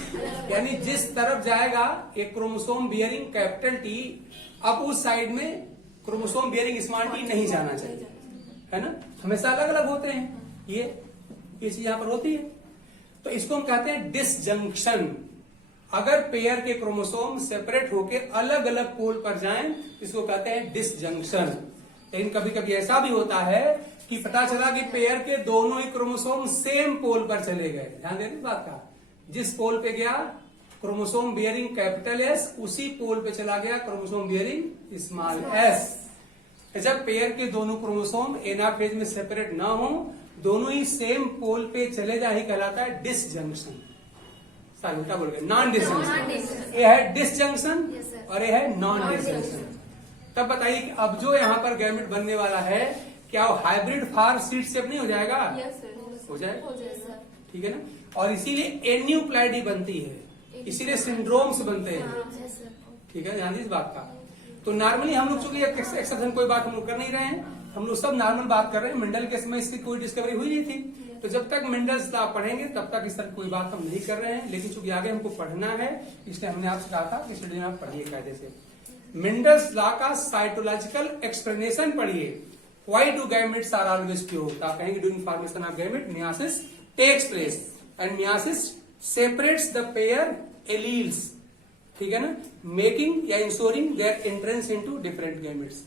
यानी जिस तरफ जाएगा एक क्रोमोसोम बियरिंग कैपिटल टी, अब उस साइड में क्रोमोसोम बियरिंग स्मॉल टी नहीं जाना चाहिए, है ना। हमेशा अलग अलग होते हैं, ये चीज यहाँ पर होती है। तो इसको हम कहते हैं डिसजंक्शन। अगर पेयर के क्रोमोसोम सेपरेट होकर अलग अलग पोल पर जाएं, इसको कहते हैं डिसजंक्शन। लेकिन कभी कभी ऐसा भी होता है कि पता चला कि पेयर के दोनों ही क्रोमोसोम सेम पोल पर चले गए। ध्यान देने इस बात का, जिस पोल पे गया क्रोमोसोम बियरिंग कैपिटल एस, उसी पोल पे चला गया क्रोमोसोम बियरिंग स्मॉल एस। जब पेयर के दोनों क्रोमोसोम एनाफेज में सेपरेट ना हो, दोनों ही सेम पोल पे चले जाए, ही कहलाता है डिसजंक्शन। उल्टा बोल गए, नॉन डिसजंक्शन। ये है डिसजंक्शन और ये है नॉन डिसजंक्शन। तब बताइए कि अब जो यहाँ पर गैमेट बनने वाला है, क्या वो हाइब्रिड फार सीड शेप नहीं हो जाएगा? हो जाएगा, ठीक है ना। और इसीलिए एन्यूप्लैडी बनती है, इसीलिए सिंड्रोम्स बनते हैं, ठीक है, ध्यान दीजिए इस बात का। तो नॉर्मली हम लोग चूंकि एक्सेप्शन कोई बात हम लोग कर नहीं रहे हैं, हम लोग सब नॉर्मल बात कर रहे हैं। मेंडल के समय इसकी कोई डिस्कवरी हुई नहीं थी, तो जब तक मेंडल्स लॉ पढ़ेंगे तब तक इस तरह कोई बात हम नहीं कर रहे हैं। लेकिन चूंकि आगे हमको पढ़ना है, इसलिए हमने आपसे कहा था कि स्टडी में आप पढ़िए कायदे से। मेंडल्स लॉ का साइटोलॉजिकल एक्सप्लेनेशन पढ़िए। Why do gametes are always pure? तो आप कहेंगे during formation of gamete meiosis takes place and meiosis separates the pair alleles, ठीक है ना, मेकिंग या ensuring their entrance into different gametes.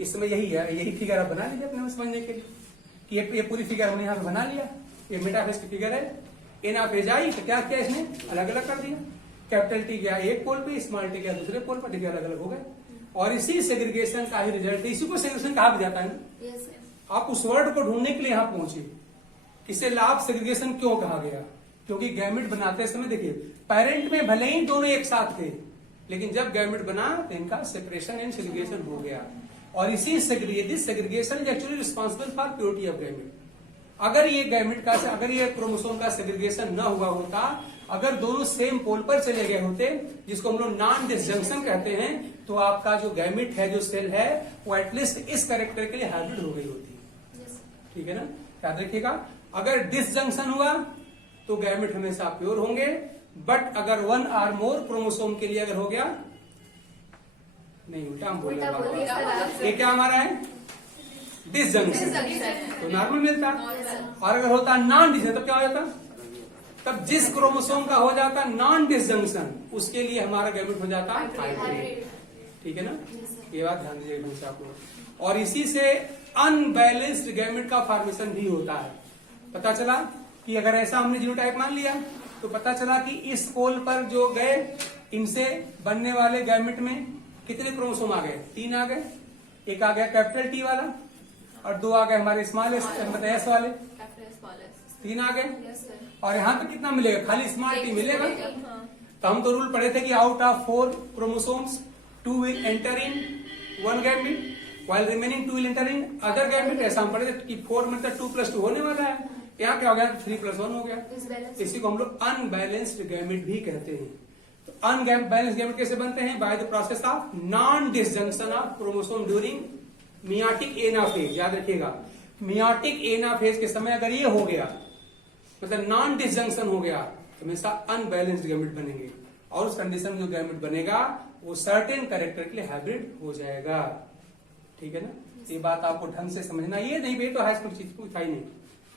इस समय यही है, यही फिगर आप बना लीजिए अपने समझने के लिए कि ये पूरी फिगर हमने यहाँ पे बना लिया। ये मेटाफेज की फिगर है, एनाफेज आई तो क्या किया इसने, अलग अलग कर दिया। कैपिटल टी गया एक पोल पे, स्मॉल टी गया दूसरे पोल पर, ठीक है, अलग अलग हो गए। और इसी सेग्रीगेशन का ही रिजल्ट, इसी को सेग्रीगेशन कहा भी जाता है ना। आप उस वर्ड को ढूंढने के लिए यहाँ पहुंचे, इसे लाभ सेग्रीगेशन क्यों कहा गया? क्योंकि गैमेट बनाते समय देखिए, पेरेंट में भले ही दोनों एक साथ थे, लेकिन जब गैमेट बना तो इनका सेपरेशन एंड सेग्रीगेशन हो गया। और इसी segregation is actually responsible for purity of gamete. अगर ये गैमेट का, अगर ये क्रोमोसोम का सेग्रीगेशन न हुआ होता, अगर दोनों सेम पोल पर चले गए होते, जिसको हम लोग नॉन डिसजंक्शन कहते हैं, तो आपका जो गैमेट है, जो सेल है, वो एटलीस्ट इस कैरेक्टर के लिए हाइब्रिड हो गई होती, ठीक है ना। याद रखिएगा, अगर डिसजंक्शन हुआ तो गैमेट हमेशा प्योर होंगे, बट अगर वन और मोर क्रोमोसोम के लिए अगर हो गया, नहीं उल्टा हम बोल रहे हैं, ये क्या हमारा है, डिसजंक्शन, तो नॉर्मल मिलता। और अगर होता नॉन डिसजंक्शन तब क्या हो जाता, तब जिस क्रोमोसोम का हो जाता नॉन डिसजंक्शन, उसके लिए हमारा गैमेट हो जाता हाइब्रिड, ठीक है ना। ये बात ध्यान दीजिएगा ढंग से आप लोग। और इसी से अनबैलेंस्ड गैमेट का फॉर्मेशन भी होता है। पता चला कि अगर ऐसा हमने जीनोटाइप मान लिया तो पता चला कि इस पोल पर जो गए इनसे बनने वाले गैमेट में कितने क्रोमोसोम आ गए? 3 आ गए। एक आ गया कैपिटल टी वाला और 2 आ गए हमारे स्मॉल एस मतलब एस वाले। 3 आ गए। और यहाँ पे कितना मिलेगा? खाली स्मॉल टी मिलेगा। तो हम तो रूल पढ़े थे कि out of 4 chromosomes 2 will enter in 1 gamete while remaining 2 will enter in other gamete। ऐसा हम पढ़े थे कि 4 मतलब 2 + 2 होने वाला है। यहाँ क्या हो गया? 3 + 1 हो गया। इसी को हम लोग अनबैलेंस्ड गैमेट भी कहते हैं। तो अनबैलेंस्ड गैमेट कैसे बनते हैं? By the process of non disjunction of chromosome during meiotic anaphase. याद रखिएगा, मियाटिक एनाफेज के समय अगर ये हो गया मतलब नॉन डिसजंक्शन हो गया तो हमेशा अनबैलेंस्ड गैमेट बनेंगे। और उस कंडीशन में जो गैमेट बनेगा वो सर्टेन कैरेक्टर के लिए हाइब्रिड हो जाएगा। ठीक है ना? ये बात आपको ढंग से समझना। ये नहीं बेटो हाई स्कूल चीज कुछ ही नहीं,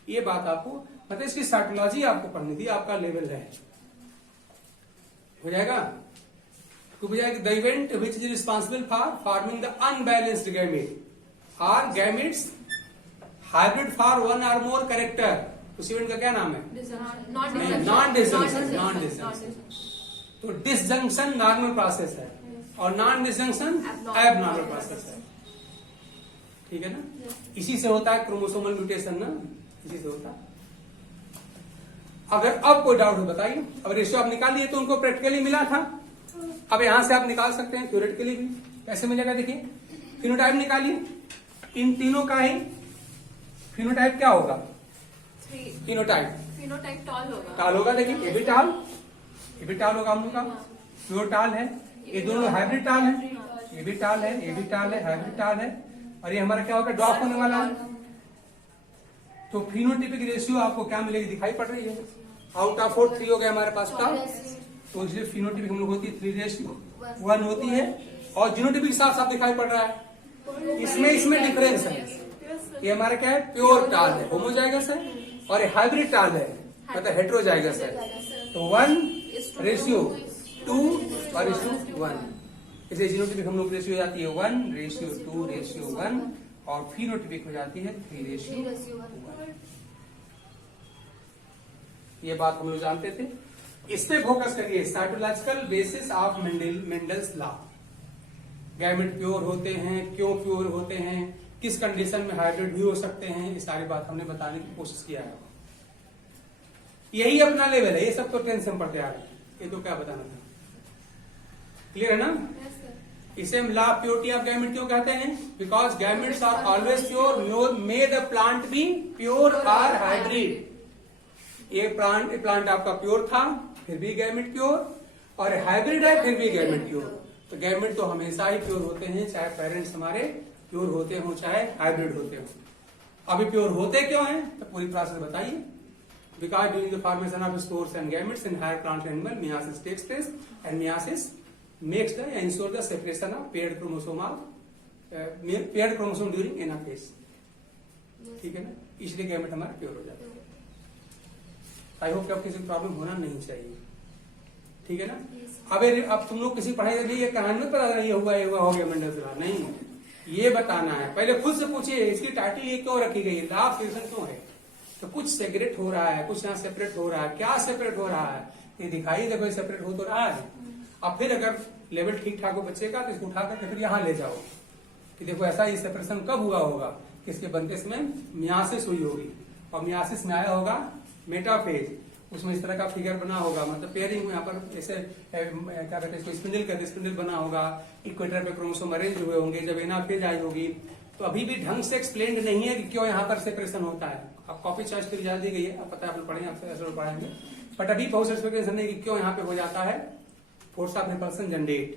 ये बात आपको मतलब इसकी साइकोलॉजी आपको पढ़नी थी, आपका लेवल है। हो जाएगा? तो बुझाएगा the event which is responsible for forming the unbalanced gamete or gametes hybrid for 1 or more character. उस इवेंट का क्या नाम है? Non disjunction. तो डिसजंक्शन नॉर्मल प्रोसेस है और नॉन डिसजंक्शन एबनॉर्मल प्रोसेस है। ठीक है ना? इसी से होता है क्रोमोसोमल म्यूटेशन ना, इसी से होता है। अगर अब कोई डाउट हो बताइए। अब रेशियो आप निकाल लिए तो उनको प्रैक्टिकली मिला था, अब यहां से आप निकाल सकते हैं थ्योरेटिकली भी। कैसे मिलेगा देखिए, फिनोटाइप निकालिए। इन तीनों का ही फिनोटाइप क्या होगा? फिनोटाइप टाल होगा। देखिए ये भी टाल होगा हम लोग का, प्योर टाल है। ये दोनों हाइब्रिड टाल है, ये भी टाल है, ये भी टाल है, हाइब्रिड टाल है। और ये हमारा क्या होगा? ड्रॉप होने वाला है। तो फिनोटिपिक रेशियो आपको क्या मिलेगी? दिखाई पड़ रही है। आउट ऑफ 4 3 हो गया हमारे पास टाल। तो इसलिए फिनोटिपिक हम लोग होती है 3:1 होती है। और जीनोटिपिक साफ साफ दिखाई पड़ रहा है। इसमें डिफरेंस है। ये हमारा क्या है? प्योर टाल है, होमोजाइगस है। और ये हाइब्रिड टाल है मतलब हेट्रोजाइगस है। तो 1:2 और 1। इसे जीनोटिपिक हम लोग रेशियो हो जाती है 1:2:1 और फिनोटिपिक हो जाती है 3:1। ये बात हम लोग जानते थे। इस पे फोकस करिए, cytological basis of Mendel's law. Gamete pure होते हैं, क्यों प्योर होते हैं, किस कंडीशन में हाइब्रिड भी हो सकते हैं, ये सारी बात हमने बताने की कोशिश किया है। यही अपना लेवल है, ये सब तो टेंशन पड़ते आ रहे हैं। ये तो क्या बताना था, क्लियर है ना? इसे हम law of purity of gamete क्यों कहते हैं? Because gametes are always pure, may the plant be pure और हाइब्रिड। ये प्लांट आपका प्योर था फिर भी गैमेट प्योर, और हाइब्रिड है फिर भी गैमेट प्योर। तो गैमेट तो हमेशा ही प्योर होते हैं, चाहे पेरेंट्स हमारे प्योर होते हो चाहे हाइब्रिड होते हो। अभी प्योर होते क्यों हैं तो पूरी प्रोसेस बताइए। Because during the formation of spores and gametes in higher plant animal meiosis takes place and meiosis makes the ensure the separation of paired chromosome during anaphase. ठीक है ना? इसलिए गैमेट हमारा प्योर हो जाता है। आई होप कि अब किसी प्रॉब्लम होना नहीं चाहिए। ठीक है ना? अब तुम लोग किसी पढ़ाई में ये कहानी में पता नहीं हुआ हो गया मेंडल्स लॉ, नहीं, ये बताना है। पहले खुद से पूछिए इसकी टाइटल ये क्यों रखी गई है, लॉ ऑफ फ्यूजन क्यों है। तो कुछ सेग्रेट हो रहा है, कुछ यहाँ सेपरेट हो रहा है। क्या सेपरेट हो रहा है ये दिखाई, देखो सेपरेट हो तो रहा है। अब फिर अगर लेवल ठीक ठाक हो बच्चे का तो इसको उठा करके फिर यहाँ ले जाओ कि देखो ऐसा ये सेपरेशन कब हुआ होगा, किसके बनते समय मियासिस हुई होगी, और मियासिस में आया होगा मेटाफेज, उसमें इस तरह का फिगर बना होगा, मतलब पेयरिंग यहाँ पर जैसे क्या कहते हैं इसको स्पिंडल कहते हैं, स्पिंडल बना होगा, इक्वेटर पे क्रोमोसोम अरेंज हुए होंगे, जब एनाफेज आई होगी। तो अभी भी ढंग से एक्सप्लेन्ड नहीं है कि क्यों यहाँ पर सेपरेशन होता है। अब कॉपी चॉइस फिर दी गई है, अब पता है आप लोग पढ़ेंगे, आपसे ऐसे पढ़ाएंगे, बट अभी बहुत एक्सप्लेनेशन नहीं कि क्यों यहाँ पे हो जाता है फोर्स ऑफ रिपल्सन जनरेट।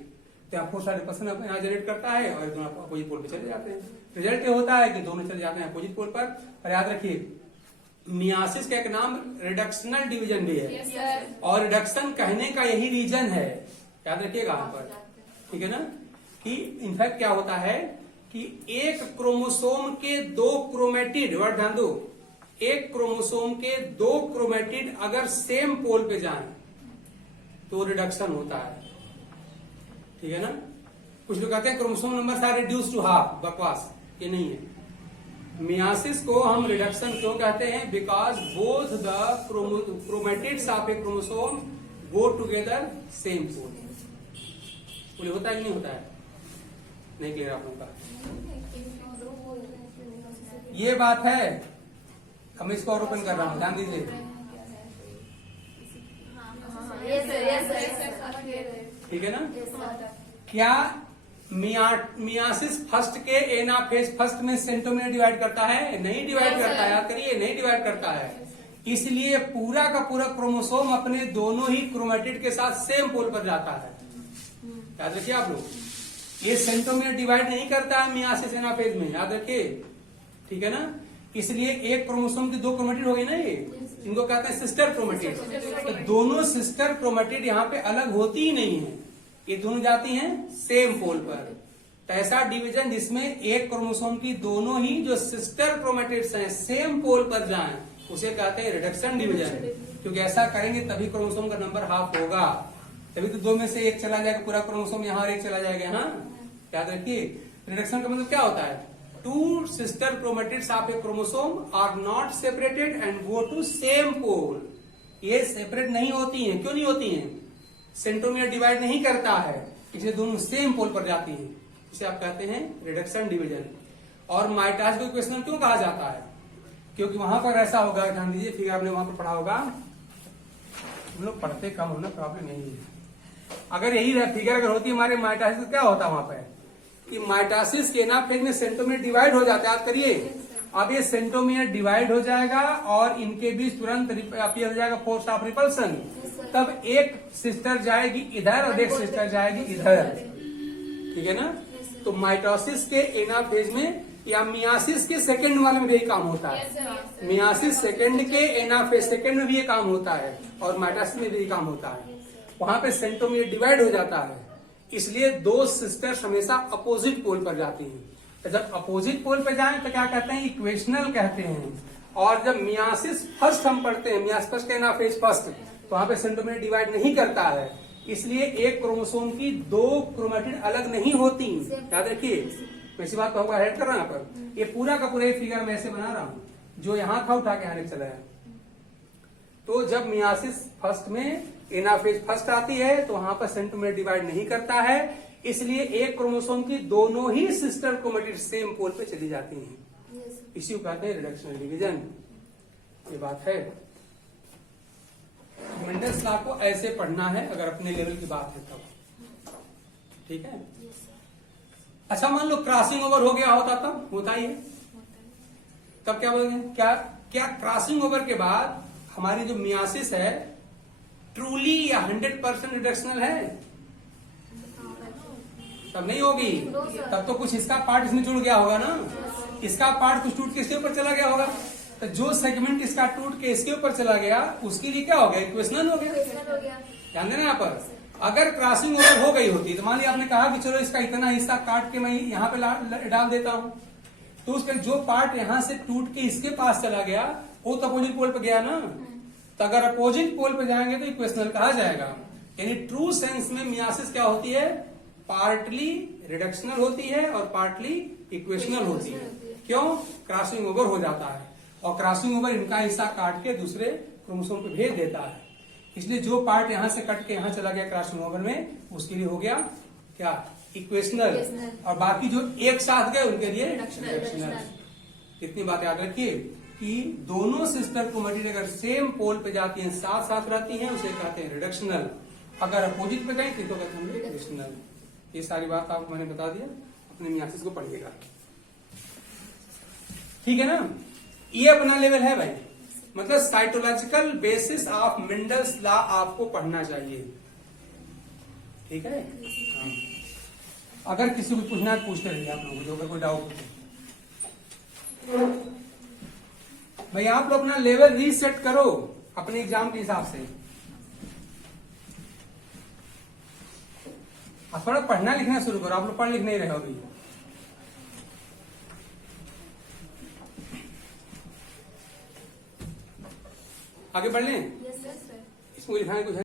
तो यहाँ फोर्स ऑफ रिपल्सन यहाँ जनरेट करता है और दोनों अपोजिट पोल पे चले जाते हैं। रिजल्ट ये होता है कि दोनों चले जाते हैं अपोजिट पोल पर। और याद रखिए मियासिस का एक नाम रिडक्शनल डिवीजन भी है, और रिडक्शन कहने का यही रीजन है, याद रखिएगा यहाँ पर। ठीक है ना? कि इनफैक्ट क्या होता है कि एक क्रोमोसोम के 2 क्रोमेटिड, वर्ड ध्यान दो, एक क्रोमोसोम के 2 क्रोमेटिड अगर सेम पोल पे जाएं तो रिडक्शन होता है। ठीक है ना? कुछ लोग कहते हैं chromosome number are reduce to half, बकवास, ये नहीं है। मियासिस को हम रिडक्शन क्यों कहते हैं? Because both the chromatids of a chromosome go together same pole. बोले होता है कि नहीं होता है? नहीं क्लियर आप लोगों का? ये बात है। अब मैं इसको और ओपन कर रहा हूं, ध्यान दीजिए। ठीक है ना? क्या मियासिस फर्स्ट के एनाफेज फर्स्ट में सेंट्रोमियर डिवाइड करता है? नहीं डिवाइड करता है। याद करिए, नहीं डिवाइड करता है। इसलिए पूरा का पूरा क्रोमोसोम अपने दोनों ही क्रोमेटिड के साथ सेम पोल पर जाता है। याद रखिए आप लोग, ये सेंट्रोमियर डिवाइड नहीं करता है मियासिस एनाफेज में, याद रखिए। ठीक है ना? इसलिए एक क्रोमोसोम की दो क्रोमेटिड हो गई ना, ये इनको कहते हैं सिस्टर क्रोमेटिड। तो दोनों सिस्टर क्रोमेटिड यहाँ पे अलग होती ही नहीं है, ये दोनों जाती हैं सेम पोल पर। तो ऐसा डिवीजन जिसमें एक क्रोमोसोम की दोनों ही जो सिस्टर क्रोमेटिड्स हैं सेम पोल पर जाएं, उसे कहते हैं रिडक्शन डिवीजन। क्योंकि ऐसा करेंगे तभी क्रोमोसोम का नंबर हाफ होगा, तभी तो दो में से एक चला जाएगा, पूरा क्रोमोसोम यहाँ और एक चला जाएगा। हाँ, याद रखिए। रिडक्शन का मतलब क्या होता है? Two sister chromatids of a chromosome are not separated and go to same pole. ये सेपरेट नहीं होती हैं। क्यों नहीं होती हैं? सेंट्रोमियर डिवाइड नहीं करता है, इसलिए दोनों सेम पोल पर जाती हैं। इसे आप कहते हैं रिडक्शन डिवीजन। और माइटोसिस को इक्वेशनल क्यों कहा जाता है? क्योंकि वहां पर ऐसा होगा, ध्यान दीजिए, फिगर आपने वहां पर पढ़ा होगा। हम लोग पढ़ते कम होना प्रॉब्लम नहीं है। अगर यही फिगर अगर होती हमारे माइटोसिस, क्या होता वहां पर कि माइटोसिस के एनाफेज में सेंट्रोमियर डिवाइड हो जाता है। याद करिए, अब ये सेंट्रोमियर डिवाइड हो जाएगा और इनके बीच तुरंत अपीयर हो जाएगा फोर्स ऑफ रिपल्सन। तब एक सिस्टर जाएगी इधर और एक सिस्टर जाएगी इधर। ठीक है ना? तो माइटोसिस के एनाफेज में या मियासिस के सेकंड वाले में भी काम होता है। मियासिस सेकंड के एनाफेज सेकंड में भी ये काम होता है और माइटोसिस में भी काम होता है। वहां पे सेंट्रोमियर डिवाइड हो जाता है, इसलिए दो सिस्टर्स हमेशा अपोजिट पोल पर जाती हैं। तो जब अपोजिट पोल पर जाएं तो क्या कहते हैं? इक्वेशनल कहते हैं। और जब मियासिस फर्स्ट हम पढ़ते हैं, मियासिस फर्स्ट का एनाफेज फर्स्ट, तो वहां पे सेंट्रोमियर डिवाइड नहीं करता है, इसलिए एक क्रोमोसोम की दो क्रोमेटिड अलग नहीं होती। याद रखिए, वैसी बात को हेड कर रहा है यहाँ पर। ये पूरा का पूरा फिगर मैं ऐसे बना रहा हूँ, जो यहाँ था उठा के आने चला है। तो जब मियासिस फर्स्ट में एनाफेज फर्स्ट आती है तो वहां पर सेंट्रोमियर डिवाइड नहीं करता है, इसलिए एक क्रोमोसोम की दोनों ही सिस्टर क्रोमेटिड सेम पोल पे चली जाती हैं। इसी को कहते हैं रिडक्शन डिवीजन। ये बात है। मेंडल्स लॉ को ऐसे पढ़ना है अगर अपने लेवल की बात है तब। ठीक है? अच्छा, मान लो क्रॉसिंग ओवर हो गया होता, तब होता ही है। तब क्या बोलेंगे? क्या क्रॉसिंग ओवर के बाद हमारी जो मियासिस है ट्रूली या 100% रिडक्शनल है? तब नहीं होगी। तब तो कुछ इसका पार्ट इसमें जुड़ गया होगा ना, इसका पार्ट कुछ टूट के इसके ऊपर चला गया होगा। तो जो सेगमेंट इसका टूट के इसके ऊपर चला गया उसके लिए क्या हो गया? इक्वेशनल हो गया। ध्यान देना यहाँ पर। अगर क्रॉसिंग ओवर हो गई होती तो मान लिया आपने कहा कि चलो इसका इतना हिस्सा काट के मैं यहाँ पे डाल देता हूँ, तो उसका जो पार्ट यहाँ से टूट के इसके पास चला गया वो तो अपोजिट पोल पे गया ना। तो अगर अपोजिट पोल पे जाएंगे तो इक्वेशनल कहा जाएगा। यानी ट्रू सेंस में मियासिस क्या होती है? पार्टली रिडक्शनल होती है और पार्टली इक्वेशनल होती है। क्यों? क्रॉसिंग ओवर हो जाता है और क्रॉसिंग ओवर इनका हिस्सा काट के दूसरे क्रोमोसोम पे भेज देता है। इसलिए जो पार्ट यहां से कट के यहां चला गया क्रॉसिंग ओवर में, उसके लिए हो गया क्या? इक्वेशनल। और बाकी जो एक साथ गए उनके लिए रिडक्शनल। इतनी बात याद रखिए कि दोनों सिस्टर क्रोमेटिड अगर सेम पोल पे जाती हैं, साथ साथ रहती हैं, उसे कहते हैं रिडक्शनल। अगर अपोजिट पे गए तो कहते हैं इक्वेशनल। ये सारी बात आपको मैंने बता दिया, अपने मियासिस को पढ़िएगा। ठीक है ना? ये अपना लेवल है भाई। मतलब cytological basis of Mendel's law आपको पढ़ना चाहिए। ठीक है? हाँ। अगर किसी को पूछना है पूछते रहिए आप लोगों को, अगर कोई डाउट हो। भाई आप लोग अपना लेवल रीसेट करो अपने एग्जाम के हिसाब से। आप थोड़ा पढ़ना लिखना शुरू करो। आप लोग पढ़ लिख नहीं रहे हो अभी। आगे बढ़ लें? इसमें लिखाएं कुछ है?